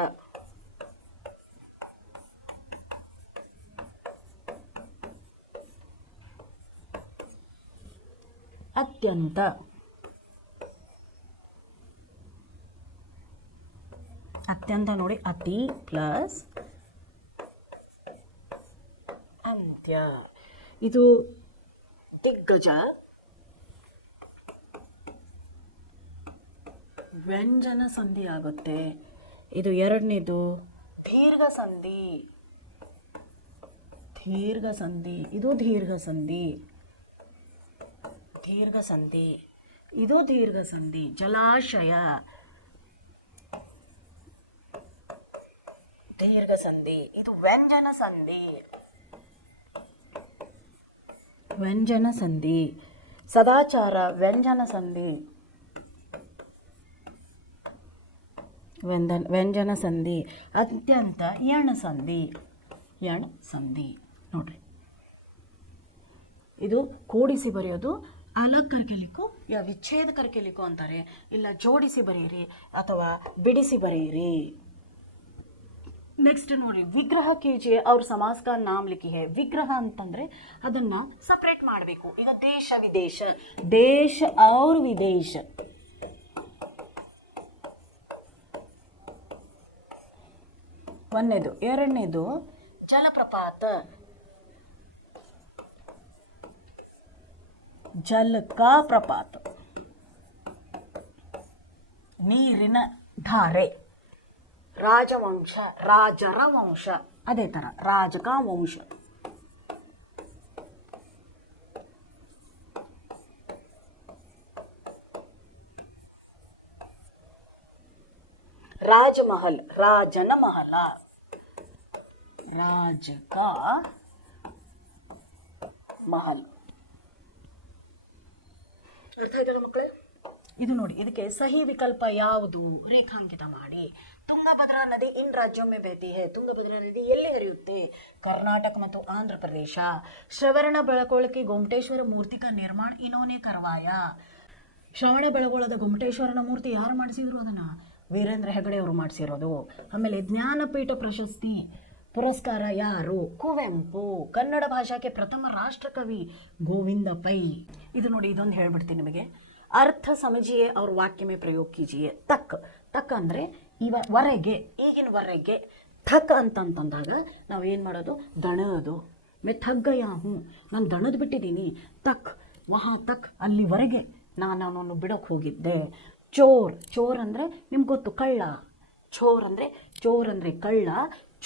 ಅತ್ಯಂತ, ಅತ್ಯಂತ ನೋಡಿ ಅತಿ ಪ್ಲಸ್ ಅಂತ್ಯ. ಇದು ದಿಗ್ಗಜ, ವ್ಯಂಜನ ಸಂಧಿ ಆಗುತ್ತೆ. ಇದು ಎರಡನೇದು ದೀರ್ಘ ಸಂಧಿ, ದೀರ್ಘ ಸಂಧಿ. ಇದು ದೀರ್ಘ ಸಂಧಿ, ದೀರ್ಘ ಸಂಧಿ. ಇದು ದೀರ್ಘ ಸಂಧಿ. ಜಲಾಶಯ, ದೀರ್ಘ ಸಂಧಿ. ಇದು ವ್ಯಂಜನ ಸಂಧಿ, ವ್ಯಂಜನ ಸಂಧಿ. ಸದಾಚಾರ ವ್ಯಂಜನ ಸಂಧಿ, ವ್ಯಂಜನ ಸಂಧಿ. ಅತ್ಯಂತ ಯಣ ಸಂಧಿ, ಯಣ ಸಂಧಿ. ನೋಡ್ರಿ ಇದು ಕೂಡಿಸಿ ಬರೆಯೋದು, ಅಲಗ್ ಕರ್ಕೆಲಿಕ್ಕೂ ಯಾ ವಿಚ್ಛೇದ ಕರ್ಕೆಲಿಕ್ಕೂ ಅಂತಾರೆ. ಇಲ್ಲ ಜೋಡಿಸಿ ಬರೆಯಿರಿ ಅಥವಾ ಬಿಡಿಸಿ ಬರೆಯಿರಿ. ನೆಕ್ಸ್ಟ್ ನೋಡಿ ವಿಗ್ರಹ कीजिए और समास का नाम लिखिए. ವಿಗ್ರಹ ಅಂತಂದ್ರೆ ಅದನ್ನ ಸಪರೇಟ್ ಮಾಡಬೇಕು. ಈಗ ದೇಶ ವಿದೇಶ, ದೇಶ और ವಿದೇಶ. ಒಂದನೇದು. ಎರಡನೇದು ಜಲಪ್ರಪಾತ, ಜಲ ಕಾ ಪ್ರಪಾತ, ನೀರಿನ ಧಾರೆ. ರಾಜವಂಶ, ರಾಜರ ವಂಶ, ಅದೇ ತರ ರಾಜಕ ವಂಶ. ರಾಜಮಹಲ್, ರಾಜನ ಮಹಲ, ರಾಜಕ ಮಹಲ್. ಅರ್ಥ ಆಯ್ತಲ್ಲ ಮಕ್ಕಳೇ? ಇದು ನೋಡಿ, ಇದಕ್ಕೆ ಸಹಿ ವಿಕಲ್ಪ ಯಾವುದು ರೇಖಾಂಕಿತ ಮಾಡಿ. ತುಂಗಭದ್ರಾ ನದಿ ಇನ್ ರಾಜ್ಯೋं में बहती है. ತುಂಗಭದ್ರಾ ನದಿ ಎಲ್ಲಿ ಹರಿಯುತ್ತೆ? ಕರ್ನಾಟಕ ಮತ್ತು ಆಂಧ್ರ ಪ್ರದೇಶ. ಶ್ರವಣ ಬೆಳಗೊಳ की गोमटेश्वर मूर्ति का निर्माण इन्होंने करवाया. ಶ್ರವಣ ಬೆಳಗೊಳದ ಗೊಮಟೇಶ್ವರನ ಮೂರ್ತಿ ಯಾರು ಮಾಡಿಸಿದ್ರು? ಅದನ್ನ ವೀರೇಂದ್ರ ಹೆಗಡೆ ಅವರು ಮಾಡಿಸಿರೋದು. ಆಮೇಲೆ ಜ್ಞಾನಪೀಠ ಪ್ರಶಸ್ತಿ ಪುರಸ್ಕಾರ ಯಾರು? ಕುವೆಂಪು. ಕನ್ನಡ ಭಾಷಾಕ್ಕೆ ಪ್ರಥಮ ರಾಷ್ಟ್ರಕವಿ ಗೋವಿಂದ ಪೈ. ಇದು ನೋಡಿ, ಇದೊಂದು ಹೇಳ್ಬಿಡ್ತೀನಿ ನಿಮಗೆ. ಅರ್ಥ ಸಮಜಿಯೇ ಅವ್ರ ವಾಕ್ಯ ಮೇ ಪ್ರಯೋಗ ಕೀಜಿಯೇ. ತಕ್, ತಕ್ ಅಂದರೆ ವರೆಗೆ, ಈಗಿನವರೆಗೆ. ಥಕ್ ಅಂತಂದಾಗ ನಾವು ಏನು ಮಾಡೋದು? ದಣದು. ಮೇ ಥಕ್ ಗಯಾ ಹೂँ, ನಾನು ದಣದು ಬಿಟ್ಟಿದ್ದೀನಿ. ತಕ್, ವಹಾ ತಕ್, ಅಲ್ಲಿವರೆಗೆ ನಾನು ಅವನನ್ನು ಬಿಡೋಕ್ಕೆ ಹೋಗಿದ್ದೆ. ಚೋರ್, ಚೋರ್ ಅಂದರೆ ನಿಮ್ಗೆ ಗೊತ್ತು, ಕಳ್ಳ. ಚೋರ್ ಅಂದರೆ ಕಳ್ಳ,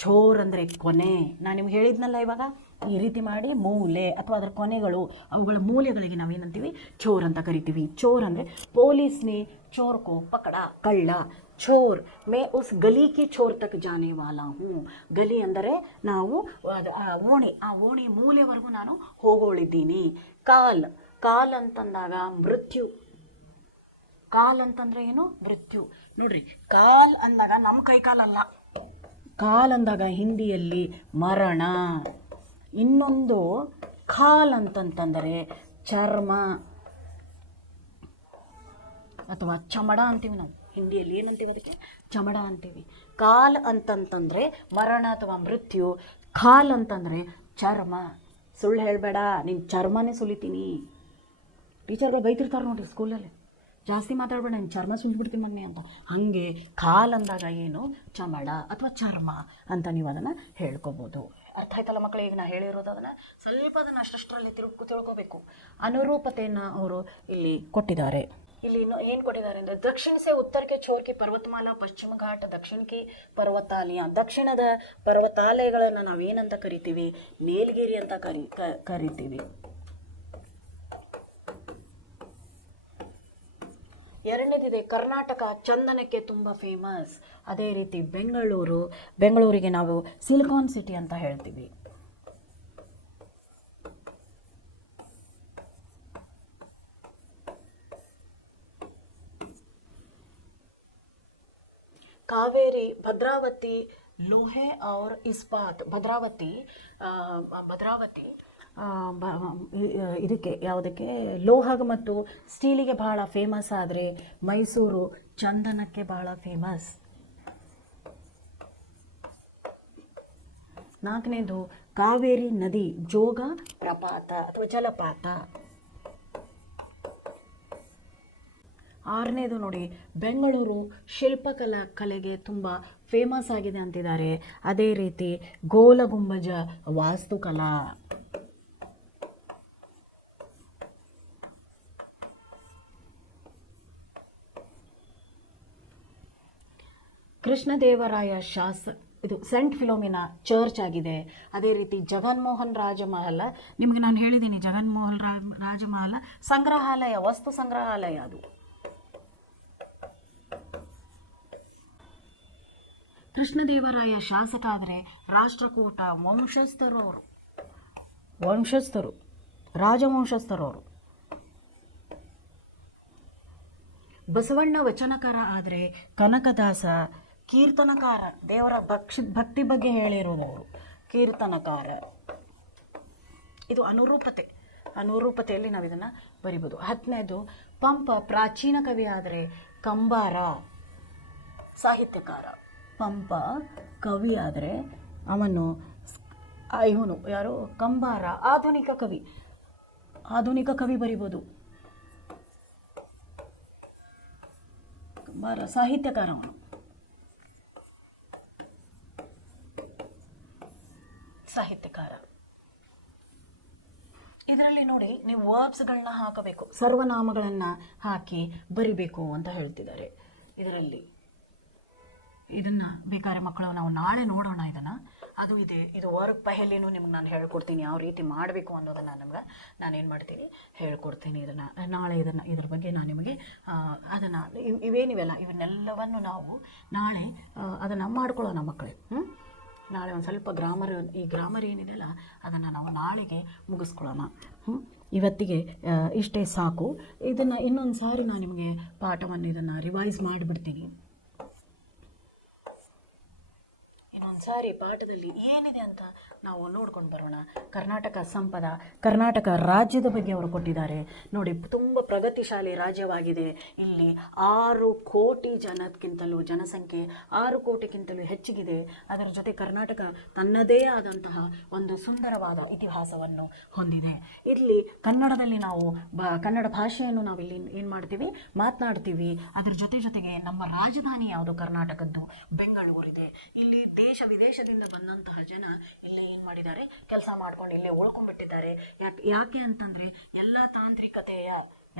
ಚೋರ್ ಅಂದರೆ ಕೊನೆ. ನಾನು ನಿಮ್ಗೆ ಹೇಳಿದ್ನಲ್ಲ ಇವಾಗ, ಈ ರೀತಿ ಮಾಡಿ ಮೂಲೆ ಅಥವಾ ಅದರ ಕೊನೆಗಳು, ಅವುಗಳ ಮೂಲೆಗಳಿಗೆ ನಾವೇನಂತೀವಿ? ಚೋರ್ ಅಂತ ಕರಿತೀವಿ. ಚೋರ್ ಅಂದರೆ ಪೊಲೀಸ್ನೇ ಚೋರ್ಕೋ ಪಕಡ, ಕಳ್ಳ. ಚೋರ್ ಮೇ ಉಸ್ ಗಲಿ ಕಿ ಚೋರ್ ತಕ್ ಜಾನೆ ವಾಲಾ ಹೂँ. ಗಲಿ ಅಂದರೆ ನಾವು ಆ ಓಣಿ ಮೂಲೆವರೆಗೂ ನಾನು ಹೋಗೋಳಿದ್ದೀನಿ. ಕಾಲ್ ಕಾಲ್ ಅಂತಂದಾಗ ಮೃತ್ಯು. ಕಾಲ್ ಅಂತಂದ್ರೆ ಏನು? ಮೃತ್ಯು. ನೋಡ್ರಿ, ಕಾಲ್ ಅಂದಾಗ ನಮ್ಮ ಕೈಕಾಲಲ್ಲ. ಕಾಲ್ ಅಂದಾಗ ಹಿಂದಿಯಲ್ಲಿ ಮರಣ. ಇನ್ನೊಂದು ಖಾಲ್ ಅಂತಂತಂದರೆ ಚರ್ಮ ಅಥವಾ ಚಮಡ ಅಂತೀವಿ ನಾವು. ಹಿಂದಿಯಲ್ಲಿ ಏನಂತೀವಿ ಅದಕ್ಕೆ? ಚಮಡ ಅಂತೀವಿ. ಕಾಲ್ ಅಂತಂತಂದರೆ ಮರಣ ಅಥವಾ ಮೃತ್ಯು. ಖಾಲ್ ಅಂತಂದರೆ ಚರ್ಮ. ಸುಳ್ಳು ಹೇಳಬೇಡ, ನಿನ್ನ ಚರ್ಮನೇ ಸುಲಿತೀನಿ. ಟೀಚರ್ಗಳು ಬೈತಿರ್ತಾರೆ ನೋಡಿರಿ ಸ್ಕೂಲಲ್ಲಿ, ಜಾಸ್ತಿ ಮಾತಾಡಬೇಡ, ನಾನು ಚರ್ಮ ಸುಲಿದ್ಬಿಡ್ತೀನಿ ಮೊನ್ನೆ ಅಂತ. ಹಾಗೆ ಕಾಲ್ ಅಂದಾಗ ಏನು? ಚಮಡ ಅಥವಾ ಚರ್ಮ ಅಂತ ನೀವು ಅದನ್ನು ಹೇಳ್ಕೊಬೋದು. ಅರ್ಥ ಆಯ್ತಲ್ಲ ಮಕ್ಕಳು? ಈಗ ನಾ ಹೇಳಿರೋದು ಅದನ್ನು ಸ್ವಲ್ಪ ಅದನ್ನು ಅಷ್ಟರಲ್ಲಿ ತಿಳ್ಕೋಬೇಕು. ಅನುರೂಪತೆಯನ್ನು ಅವರು ಇಲ್ಲಿ ಕೊಟ್ಟಿದ್ದಾರೆ. ಇಲ್ಲಿ ಏನು ಕೊಟ್ಟಿದ್ದಾರೆ ಅಂದರೆ, ದಕ್ಷಿಣ ಸೆ ಉತ್ತರಕ್ಕೆ ಚೋರ್ಕಿ ಪರ್ವತಮಾಲಾ, ಪಶ್ಚಿಮ ಘಾಟ ದಕ್ಷಿಣಕ್ಕೆ ಪರ್ವತಾಲಯ. ದಕ್ಷಿಣದ ಪರ್ವತಾಲಯಗಳನ್ನು ನಾವೇನಂತ ಕರಿತೀವಿ? ನೀಲಗಿರಿ ಅಂತ ಕರಿತೀವಿ. ಎರಡನೇದಿದೆ ಕರ್ನಾಟಕ ಚಂದನಕ್ಕೆ ತುಂಬ ಫೇಮಸ್. ಅದೇ ರೀತಿ ಬೆಂಗಳೂರಿಗೆ ನಾವು ಸಿಲಿಕಾನ್ ಸಿಟಿ ಅಂತ ಹೇಳ್ತೀವಿ. ಕಾವೇರಿ, ಭದ್ರಾವತಿ ಲೋಹೆ ಔರ್ ಇಸ್ಪಾತ್. ಭದ್ರಾವತಿ ಇದಕ್ಕೆ ಯಾವುದಕ್ಕೆ? ಲೋಹ ಮತ್ತು ಸ್ಟೀಲಿಗೆ ಬಹಳ ಫೇಮಸ್. ಆದರೆ ಮೈಸೂರು ಚಂದನಕ್ಕೆ ಬಹಳ ಫೇಮಸ್. ನಾಲ್ಕನೇದು ಕಾವೇರಿ ನದಿ ಜೋಗ ಪ್ರಪಾತ ಅಥವಾ ಜಲಪಾತ. ಆರನೇದು ನೋಡಿ, ಬೆಂಗಳೂರು ಕಲೆಗೆ ತುಂಬ ಫೇಮಸ್ ಆಗಿದೆ ಅಂತಿದ್ದಾರೆ. ಅದೇ ರೀತಿ ಗೋಲ ಗುಂಬಜ ವಾಸ್ತುಕಲಾ. ಕೃಷ್ಣದೇವರಾಯ ಇದು ಸೆಂಟ್ ಫಿಲೋಮಿನಾ ಚರ್ಚ್ ಆಗಿದೆ. ಅದೇ ರೀತಿ ಜಗನ್ಮೋಹನ್ ರಾಜಮಹಲ, ನಿಮಗೆ ನಾನು ಹೇಳಿದ್ದೀನಿ, ಜಗನ್ಮೋಹನ್ ರಾಜಮಹಲ ಸಂಗ್ರಹಾಲಯ, ವಸ್ತು ಸಂಗ್ರಹಾಲಯ ಅದು. ಕೃಷ್ಣದೇವರಾಯ ಶಾಸಕ ಆದರೆ ರಾಷ್ಟ್ರಕೂಟ ರಾಜವಂಶಸ್ಥರು. ಬಸವಣ್ಣ ವಚನಕಾರ ಆದರೆ ಕನಕದಾಸ ಕೀರ್ತನಕಾರ. ದೇವರ ಭಕ್ತಿ ಬಗ್ಗೆ ಹೇಳಿರೋದವರು ಕೀರ್ತನಕಾರ. ಇದು ಅನುರೂಪತೆಯಲ್ಲಿ ನಾವು ಇದನ್ನು ಬರಿಬೋದು. 10ನೇದು ಪಂಪ ಪ್ರಾಚೀನ ಕವಿ ಆದರೆ ಕಂಬಾರ ಸಾಹಿತ್ಯಕಾರ. ಪಂಪ ಕವಿ ಆದರೆ ಇವನು ಯಾರು? ಕಂಬಾರ ಆಧುನಿಕ ಕವಿ ಬರಿಬೋದು. ಕಂಬಾರ ಸಾಹಿತ್ಯಕಾರ ಅವನು. ಸಾಹಿತ್ಯಕಾರ. ಇದರಲ್ಲಿ ನೋಡಿ, ನೀವು ವರ್ಬ್ಸ್ಗಳನ್ನ ಹಾಕಬೇಕು, ಸರ್ವನಾಮಗಳನ್ನು ಹಾಕಿ ಬರಿಬೇಕು ಅಂತ ಹೇಳ್ತಿದ್ದಾರೆ ಇದರಲ್ಲಿ. ಇದನ್ನು ಬೇಕಾದ್ರೆ ಮಕ್ಕಳು ನಾವು ನಾಳೆ ನೋಡೋಣ. ಇದು ವರ್ಕ್ ಪಹಲಿನೂ ನಿಮ್ಗೆ ನಾನು ಹೇಳ್ಕೊಡ್ತೀನಿ, ಯಾವ ರೀತಿ ಮಾಡಬೇಕು ಅನ್ನೋದನ್ನು ನಾನೇನು ಮಾಡ್ತೀನಿ ಹೇಳ್ಕೊಡ್ತೀನಿ. ನಾಳೆ ಇದ್ರ ಬಗ್ಗೆ ನಾನು ನಿಮಗೆ ಅದನ್ನು ಇವನ್ನೆಲ್ಲವನ್ನು ನಾವು ನಾಳೆ ಅದನ್ನು ಮಾಡ್ಕೊಳ್ಳೋಣ ಮಕ್ಕಳೇ. ನಾಳೆ ಒಂದು ಸ್ವಲ್ಪ ಗ್ರಾಮರ್ ಏನಿದೆಯಲ್ಲ ಅದನ್ನು ನಾವು ನಾಳೆಗೆ ಮುಗಿಸ್ಕೊಳ್ಳೋಣ. ಇವತ್ತಿಗೆ ಇಷ್ಟೇ ಸಾಕು. ಇದನ್ನು ಇನ್ನೊಂದು ಸಾರಿ ನಾನು ನಿಮಗೆ ಪಾಠವನ್ನು ರಿವೈಸ್ ಮಾಡಿಬಿಡ್ತೀನಿ. ಇನ್ನೊಂದು ಸಾರಿ ಪಾಠದಲ್ಲಿ ಏನಿದೆ ಅಂತ ನಾವು ನೋಡ್ಕೊಂಡು ಬರೋಣ. ಕರ್ನಾಟಕ ಸಂಪದ, ಕರ್ನಾಟಕ ರಾಜ್ಯದ ಬಗ್ಗೆ ಅವರು ಕೊಟ್ಟಿದ್ದಾರೆ ನೋಡಿ. ತುಂಬ ಪ್ರಗತಿಶಾಲಿ ರಾಜ್ಯವಾಗಿದೆ. ಇಲ್ಲಿ 6 ಕೋಟಿ ಜನಸಂಖ್ಯೆ 6 ಕೋಟಿಗಿಂತಲೂ ಹೆಚ್ಚಿಗಿದೆ. ಅದರ ಜೊತೆ ಕರ್ನಾಟಕ ತನ್ನದೇ ಆದಂತಹ ಒಂದು ಸುಂದರವಾದ ಇತಿಹಾಸವನ್ನು ಹೊಂದಿದೆ. ಇಲ್ಲಿ ಕನ್ನಡದಲ್ಲಿ ನಾವು ಕನ್ನಡ ಭಾಷೆಯನ್ನು ನಾವು ಇಲ್ಲಿ ಏನು ಮಾಡ್ತೀವಿ? ಮಾತನಾಡ್ತೀವಿ. ಅದರ ಜೊತೆಗೆ ನಮ್ಮ ರಾಜಧಾನಿ ಯಾವುದು? ಕರ್ನಾಟಕದ್ದು ಬೆಂಗಳೂರಿದೆ. ಇಲ್ಲಿ ದೇಶ ವಿದೇಶದಿಂದ ಬಂದಂತಹ ಜನ ಇಲ್ಲೇ ಏನು ಮಾಡಿದ್ದಾರೆ? ಕೆಲಸ ಮಾಡ್ಕೊಂಡು ಇಲ್ಲೇ ಉಳ್ಕೊಂಡ್ಬಿಟ್ಟಿದ್ದಾರೆ. ಯಾಕೆ ಅಂತಂದರೆ ಎಲ್ಲ ತಾಂತ್ರಿಕತೆಯ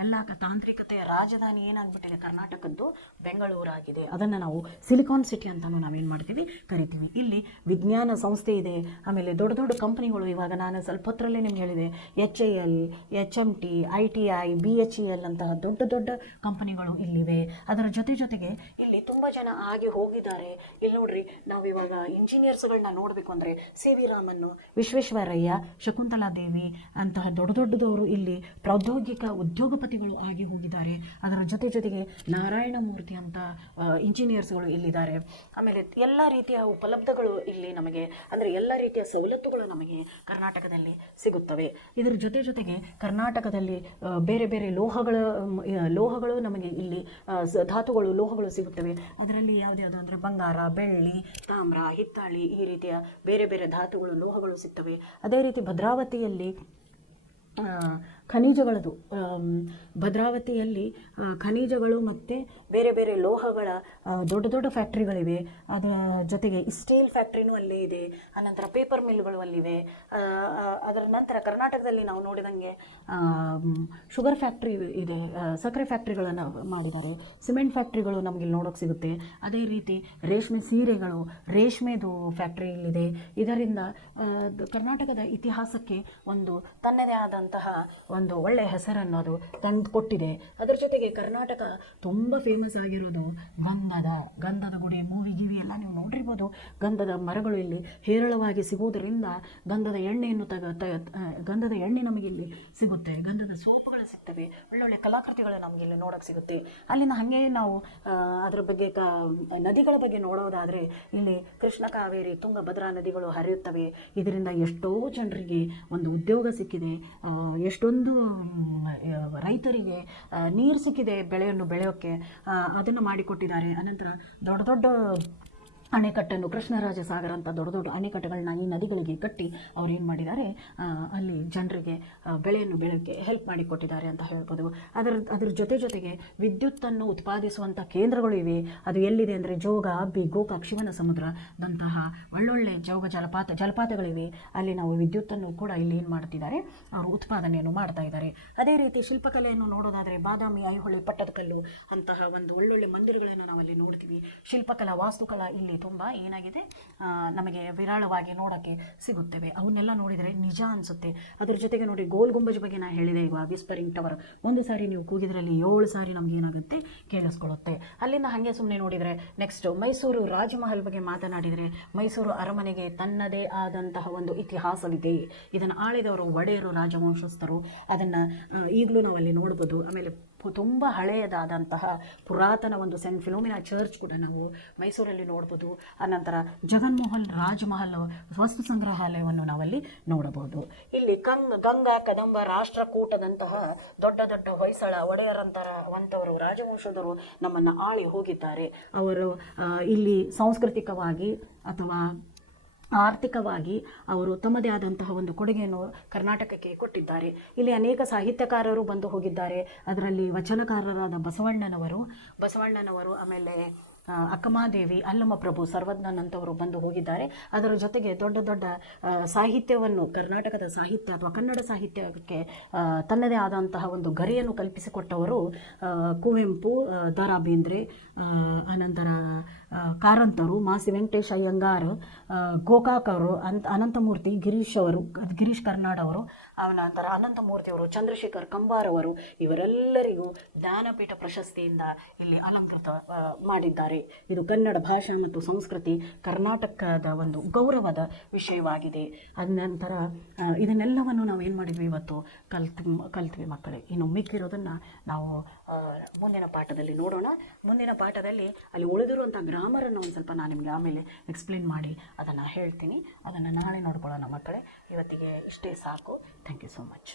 ಎಲ್ಲ ತಾಂತ್ರಿಕತೆಯ ರಾಜಧಾನಿ ಏನಾಗ್ಬಿಟ್ಟಿದೆ ಕರ್ನಾಟಕದ್ದು ಬೆಂಗಳೂರಾಗಿದೆ. ಅದನ್ನು ನಾವು ಸಿಲಿಕಾನ್ ಸಿಟಿ ಅಂತಲೂ ನಾವೇನು ಮಾಡ್ತೀವಿ ಕರಿತೀವಿ. ಇಲ್ಲಿ ವಿಜ್ಞಾನ ಸಂಸ್ಥೆ ಇದೆ, ಆಮೇಲೆ ದೊಡ್ಡ ದೊಡ್ಡ ಕಂಪ್ನಿಗಳು, ಇವಾಗ ನಾನು ಸ್ವಲ್ಪ ಹೊತ್ತರಲ್ಲೇ ನಿಮ್ಗೆ ಹೇಳಿದೆ, HAL, HMT, ITI, BHEL ಅಂತಹ ದೊಡ್ಡ ದೊಡ್ಡ ಕಂಪನಿಗಳು ಇಲ್ಲಿವೆ. ಅದರ ಜೊತೆಗೆ ಇಲ್ಲಿ ತುಂಬ ಜನ ಆಗಿ ಹೋಗಿದ್ದಾರೆ. ಇಲ್ಲಿ ನೋಡ್ರಿ, ನಾವು ಇವಾಗ ಇಂಜಿನಿಯರ್ಸ್ಗಳನ್ನ ನೋಡಬೇಕು ಅಂದರೆ CV ರಾಮನ್, ವಿಶ್ವೇಶ್ವರಯ್ಯ, ಶಕುಂತಲಾ ದೇವಿ ಅಂತಹ ದೊಡ್ಡ ದೊಡ್ಡದವರು ಇಲ್ಲಿ ಪ್ರೌದ್ಯೋಗಿಕ ಉದ್ಯೋಗಪತಿಗಳು ಆಗಿ ಹೋಗಿದ್ದಾರೆ. ಅದರ ಜೊತೆಗೆ ನಾರಾಯಣ ಮೂರ್ತಿ ಅಂತ ಇಂಜಿನಿಯರ್ಸ್ಗಳು ಇಲ್ಲಿದ್ದಾರೆ. ಆಮೇಲೆ ಎಲ್ಲ ರೀತಿಯ ಉಪಲಬ್ಧಗಳು ಇಲ್ಲಿ ನಮಗೆ, ಅಂದರೆ ಎಲ್ಲ ರೀತಿಯ ಸವಲತ್ತುಗಳು ನಮಗೆ ಕರ್ನಾಟಕದಲ್ಲಿ ಸಿಗುತ್ತವೆ. ಇದರ ಜೊತೆಗೆ ಕರ್ನಾಟಕದಲ್ಲಿ ಬೇರೆ ಬೇರೆ ಲೋಹಗಳು ನಮಗೆ ಇಲ್ಲಿ ಧಾತುಗಳು, ಲೋಹಗಳು ಸಿಗುತ್ತವೆ. ಅದರಲ್ಲಿ ಯಾವ್ದು ಅಂದರೆ ಬಂಗಾರ, ಬೆಳ್ಳಿ, ತಾಮ್ರ, ಹಿತ್ತಾಳಿ, ಈ ರೀತಿಯ ಬೇರೆ ಬೇರೆ ಧಾತುಗಳು, ಲೋಹಗಳು ಸಿಗ್ತವೆ. ಅದೇ ರೀತಿ ಭದ್ರಾವತಿಯಲ್ಲಿ ಖನಿಜಗಳದು, ಭದ್ರಾವತಿಯಲ್ಲಿ ಖನಿಜಗಳು ಮತ್ತು ಬೇರೆ ಬೇರೆ ಲೋಹಗಳ ದೊಡ್ಡ ದೊಡ್ಡ ಫ್ಯಾಕ್ಟ್ರಿಗಳಿವೆ. ಅದರ ಜೊತೆಗೆ ಸ್ಟೀಲ್ ಫ್ಯಾಕ್ಟ್ರಿನೂ ಅಲ್ಲೇ ಇದೆ. ಅನಂತರ ಪೇಪರ್ ಮಿಲ್ಗಳು ಅಲ್ಲಿವೆ. ಅದರ ನಂತರ ಕರ್ನಾಟಕದಲ್ಲಿ ನಾವು ನೋಡಿದಂಗೆ ಶುಗರ್ ಫ್ಯಾಕ್ಟ್ರಿ ಇದೆ, ಸಕ್ಕರೆ ಫ್ಯಾಕ್ಟ್ರಿಗಳನ್ನು ಮಾಡಿದ್ದಾರೆ. ಸಿಮೆಂಟ್ ಫ್ಯಾಕ್ಟ್ರಿಗಳು ನಮಗೆ ಇಲ್ಲಿ ನೋಡೋಕೆ ಸಿಗುತ್ತೆ. ಅದೇ ರೀತಿ ರೇಷ್ಮೆ ಸೀರೆಗಳು, ರೇಷ್ಮೆದು ಫ್ಯಾಕ್ಟ್ರಿ ಇಲ್ಲಿದೆ. ಇದರಿಂದ ಕರ್ನಾಟಕದ ಇತಿಹಾಸಕ್ಕೆ ಒಂದು ತನ್ನದೇ ಆದಂತಹ ಒಂದು ಒಳ್ಳೆಯ ಹೆಸರನ್ನು ಅದು ತಂದು ಕೊಟ್ಟಿದೆ. ಅದರ ಜೊತೆಗೆ ಕರ್ನಾಟಕ ತುಂಬ ಫೇಮಸ್ ಆಗಿರೋದು ಗಂಧದ ಗುಡಿ, ಮೂವಿ ಎಲ್ಲ ನೀವು ನೋಡಿರ್ಬೋದು. ಗಂಧದ ಮರಗಳು ಇಲ್ಲಿ ಹೇರಳವಾಗಿ ಸಿಗುವುದರಿಂದ ಗಂಧದ ಎಣ್ಣೆ ನಮಗಿಲ್ಲಿ ಸಿಗುತ್ತೆ. ಗಂಧದ ಸೋಪುಗಳು ಸಿಗ್ತವೆ. ಒಳ್ಳೊಳ್ಳೆ ಕಲಾಕೃತಿಗಳು ನಮಗಿಲ್ಲಿ ನೋಡೋಕೆ ಸಿಗುತ್ತೆ. ಅಲ್ಲಿನ ಹಾಗೆ ನಾವು ಅದರ ಬಗ್ಗೆ ನದಿಗಳ ಬಗ್ಗೆ ನೋಡೋದಾದರೆ ಇಲ್ಲಿ ಕೃಷ್ಣ, ಕಾವೇರಿ, ತುಂಗ, ಭದ್ರಾ ನದಿಗಳು ಹರಿಯುತ್ತವೆ. ಇದರಿಂದ ಎಷ್ಟೋ ಜನರಿಗೆ ಒಂದು ಉದ್ಯೋಗ ಸಿಕ್ಕಿದೆ. ಎಷ್ಟೊಂದು ರೈತರಿಗೆ ನೀರು ಸಿಕ್ಕಿದೆ ಬೆಳೆಯನ್ನು ಬೆಳೆಯೋಕ್ಕೆ, ಅದನ್ನು ಮಾಡಿಕೊಟ್ಟಿದ್ದಾರೆ. ಅನಂತರ ದೊಡ್ಡ ದೊಡ್ಡ ಅಣೆಕಟ್ಟನ್ನು, ಕೃಷ್ಣರಾಜ ಸಾಗರ ಅಂತ ದೊಡ್ಡ ದೊಡ್ಡ ಅಣೆಕಟ್ಟುಗಳನ್ನ ಈ ನದಿಗಳಿಗೆ ಕಟ್ಟಿ ಅವ್ರು ಏನು ಮಾಡಿದ್ದಾರೆ, ಅಲ್ಲಿ ಜನರಿಗೆ ಬೆಳೆಯನ್ನು ಬೆಳೆಯೋಕ್ಕೆ ಹೆಲ್ಪ್ ಮಾಡಿಕೊಟ್ಟಿದ್ದಾರೆ ಅಂತ ಹೇಳ್ಬೋದು. ಅದರ ಜೊತೆಗೆ ವಿದ್ಯುತ್ತನ್ನು ಉತ್ಪಾದಿಸುವಂಥ ಕೇಂದ್ರಗಳು ಇವೆ. ಅದು ಎಲ್ಲಿದೆ ಅಂದರೆ ಜೋಗ, ಅಬ್ಬಿ, ಗೋಕಾಕ್, ಶಿವನ ಸಮುದ್ರದಂತಹ ಒಳ್ಳೊಳ್ಳೆ ಜಲಪಾತಗಳಿವೆ. ಅಲ್ಲಿ ನಾವು ವಿದ್ಯುತ್ತನ್ನು ಕೂಡ ಇಲ್ಲಿ ಏನು ಮಾಡ್ತಿದ್ದಾರೆ, ಅವರು ಉತ್ಪಾದನೆಯನ್ನು ಮಾಡ್ತಾ ಇದ್ದಾರೆ. ಅದೇ ರೀತಿ ಶಿಲ್ಪಕಲೆಯನ್ನು ನೋಡೋದಾದರೆ ಬಾದಾಮಿ, ಐಹೊಳೆ, ಪಟ್ಟದಕಲ್ಲು ಅಂತಹ ಒಂದು ಒಳ್ಳೊಳ್ಳೆ ಮಂದಿರಗಳನ್ನು ನಾವಲ್ಲಿ ನೋಡ್ತೀವಿ. ಶಿಲ್ಪಕಲಾ, ವಾಸ್ತುಕಲಾ ಇಲ್ಲಿ ತುಂಬ ಏನಾಗಿದೆ, ನಮಗೆ ವಿರಳವಾಗಿ ನೋಡೋಕ್ಕೆ ಸಿಗುತ್ತವೆ. ಅವನ್ನೆಲ್ಲ ನೋಡಿದರೆ ನಿಜ ಅನಿಸುತ್ತೆ. ಅದ್ರ ಜೊತೆಗೆ ನೋಡಿ, ಗೋಲ್ ಗುಂಬಜ್ ಬಗ್ಗೆ ನಾನು ಹೇಳಿದೆ, ಈಗ ವಿಸ್ಪರಿಂಗ್ ಟವರ್ ಒಂದು ಸಾರಿ ನೀವು ಕೂಗಿದ್ರಲ್ಲಿ 7 ಸಾರಿ ನಮ್ಗೆ ಏನಾಗುತ್ತೆ, ಕೇಳಿಸ್ಕೊಳ್ಳುತ್ತೆ. ಅಲ್ಲಿಂದ ಹಾಗೆ ಸುಮ್ಮನೆ ನೋಡಿದರೆ ನೆಕ್ಸ್ಟ್ ಮೈಸೂರು ರಾಜಮಹಲ್ ಬಗ್ಗೆ ಮಾತನಾಡಿದರೆ, ಮೈಸೂರು ಅರಮನೆಗೆ ತನ್ನದೇ ಆದಂತಹ ಒಂದು ಇತಿಹಾಸವಿದೆ. ಇದನ್ನು ಆಳಿದವರು ಒಡೆಯರು, ರಾಜವಂಶಸ್ಥರು. ಅದನ್ನು ಈಗಲೂ ನಾವಲ್ಲಿ ನೋಡ್ಬೋದು. ಆಮೇಲೆ ತುಂಬ ಹಳೆಯದಾದಂತಹ ಪುರಾತನ ಒಂದು ಸೆಂಟ್ ಫಿಲೋಮಿನಾ ಚರ್ಚ್ ಕೂಡ ನಾವು ಮೈಸೂರಲ್ಲಿ ನೋಡ್ಬೋದು. ಅನಂತರ ಜಗನ್ಮೋಹನ್ ರಾಜಮಹಲ್ ವಸ್ತು ಸಂಗ್ರಹಾಲಯವನ್ನು ನಾವಲ್ಲಿ ನೋಡಬಹುದು. ಇಲ್ಲಿ ಗಂಗಾ, ಕದಂಬ, ರಾಷ್ಟ್ರಕೂಟದಂತಹ ದೊಡ್ಡ ದೊಡ್ಡ ಹೊಯ್ಸಳ ಒಡೆಯರಂತವರು, ರಾಜವಂಶದವರು ನಮ್ಮನ್ನು ಆಳಿ ಹೋಗಿದ್ದಾರೆ. ಅವರು ಇಲ್ಲಿ ಸಾಂಸ್ಕೃತಿಕವಾಗಿ ಅಥವಾ ಆರ್ಥಿಕವಾಗಿ ಅವರು ತಮ್ಮದೇ ಆದಂತಹ ಒಂದು ಕೊಡುಗೆಯನ್ನು ಕರ್ನಾಟಕಕ್ಕೆ ಕೊಟ್ಟಿದ್ದಾರೆ. ಇಲ್ಲಿ ಅನೇಕ ಸಾಹಿತ್ಯಕಾರರು ಬಂದು ಹೋಗಿದ್ದಾರೆ. ಅದರಲ್ಲಿ ವಚನಕಾರರಾದ ಬಸವಣ್ಣನವರು, ಆಮೇಲೆ ಅಕ್ಕಮಹಾದೇವಿ, ಅಲ್ಲಮಪ್ರಭು, ಸರ್ವಜ್ಞನ್ ಅಂತವರು ಬಂದು ಹೋಗಿದ್ದಾರೆ. ಅದರ ಜೊತೆಗೆ ದೊಡ್ಡ ದೊಡ್ಡ ಸಾಹಿತ್ಯವನ್ನು, ಕರ್ನಾಟಕದ ಸಾಹಿತ್ಯ ಅಥವಾ ಕನ್ನಡ ಸಾಹಿತ್ಯಕ್ಕೆ ತನ್ನದೇ ಆದಂತಹ ಒಂದು ಗರಿಯನ್ನು ಕಲ್ಪಿಸಿಕೊಟ್ಟವರು ಕುವೆಂಪು, ದ ರಾ ಬೇಂದ್ರೆ, ಅನಂತರ ಕಾರಂತರು, ಮಾಸಿ ವೆಂಕಟೇಶ್ ಅಯ್ಯಂಗಾರ್, ಗೋಕಾಕ್ ಅವರು, ಅನಂತಮೂರ್ತಿ, ಗಿರೀಶ್ ಕರ್ನಾಡ್ ಅವರು, ಅನಂತರ ಅನಂತಮೂರ್ತಿಯವರು, ಚಂದ್ರಶೇಖರ್ ಕಂಬಾರ್ ಅವರು, ಇವರೆಲ್ಲರಿಗೂ ಜ್ಞಾನಪೀಠ ಪ್ರಶಸ್ತಿಯಿಂದ ಇಲ್ಲಿ ಅಲಂಕೃತ ಮಾಡಿದ್ದಾರೆ. ಇದು ಕನ್ನಡ ಭಾಷಾ ಮತ್ತು ಸಂಸ್ಕೃತಿ ಕರ್ನಾಟಕದ ಒಂದು ಗೌರವದ ವಿಷಯವಾಗಿದೆ. ಅನಂತರ ಇದನ್ನೆಲ್ಲವನ್ನು ನಾವು ಏನು ಮಾಡಿದ್ವಿ, ಇವತ್ತು ಕಲ್ತ್ವಿ ಮಕ್ಕಳೇ. ಇನ್ನು ಮಿಕ್ಕಿರೋದನ್ನು ನಾವು ಮುಂದಿನ ಪಾಠದಲ್ಲಿ ನೋಡೋಣ. ಮುಂದಿನ ಪಾಠದಲ್ಲಿ ಅಲ್ಲಿ ಉಳಿದಿರುವಂಥ ಗ್ರಾಮರನ್ನು ಒಂದು ಸ್ವಲ್ಪ ನಾನು ನಿಮಗೆ ಆಮೇಲೆ ಎಕ್ಸ್ಪ್ಲೇನ್ ಮಾಡಿ ಅದನ್ನು ಹೇಳ್ತೀನಿ. ಅದನ್ನು ನಾಳೆ ನೋಡ್ಕೊಳ್ಳೋಣ ಮಕ್ಕಳೇ. ಇವತ್ತಿಗೆ ಇಷ್ಟೇ ಸಾಕು. Thank you so much.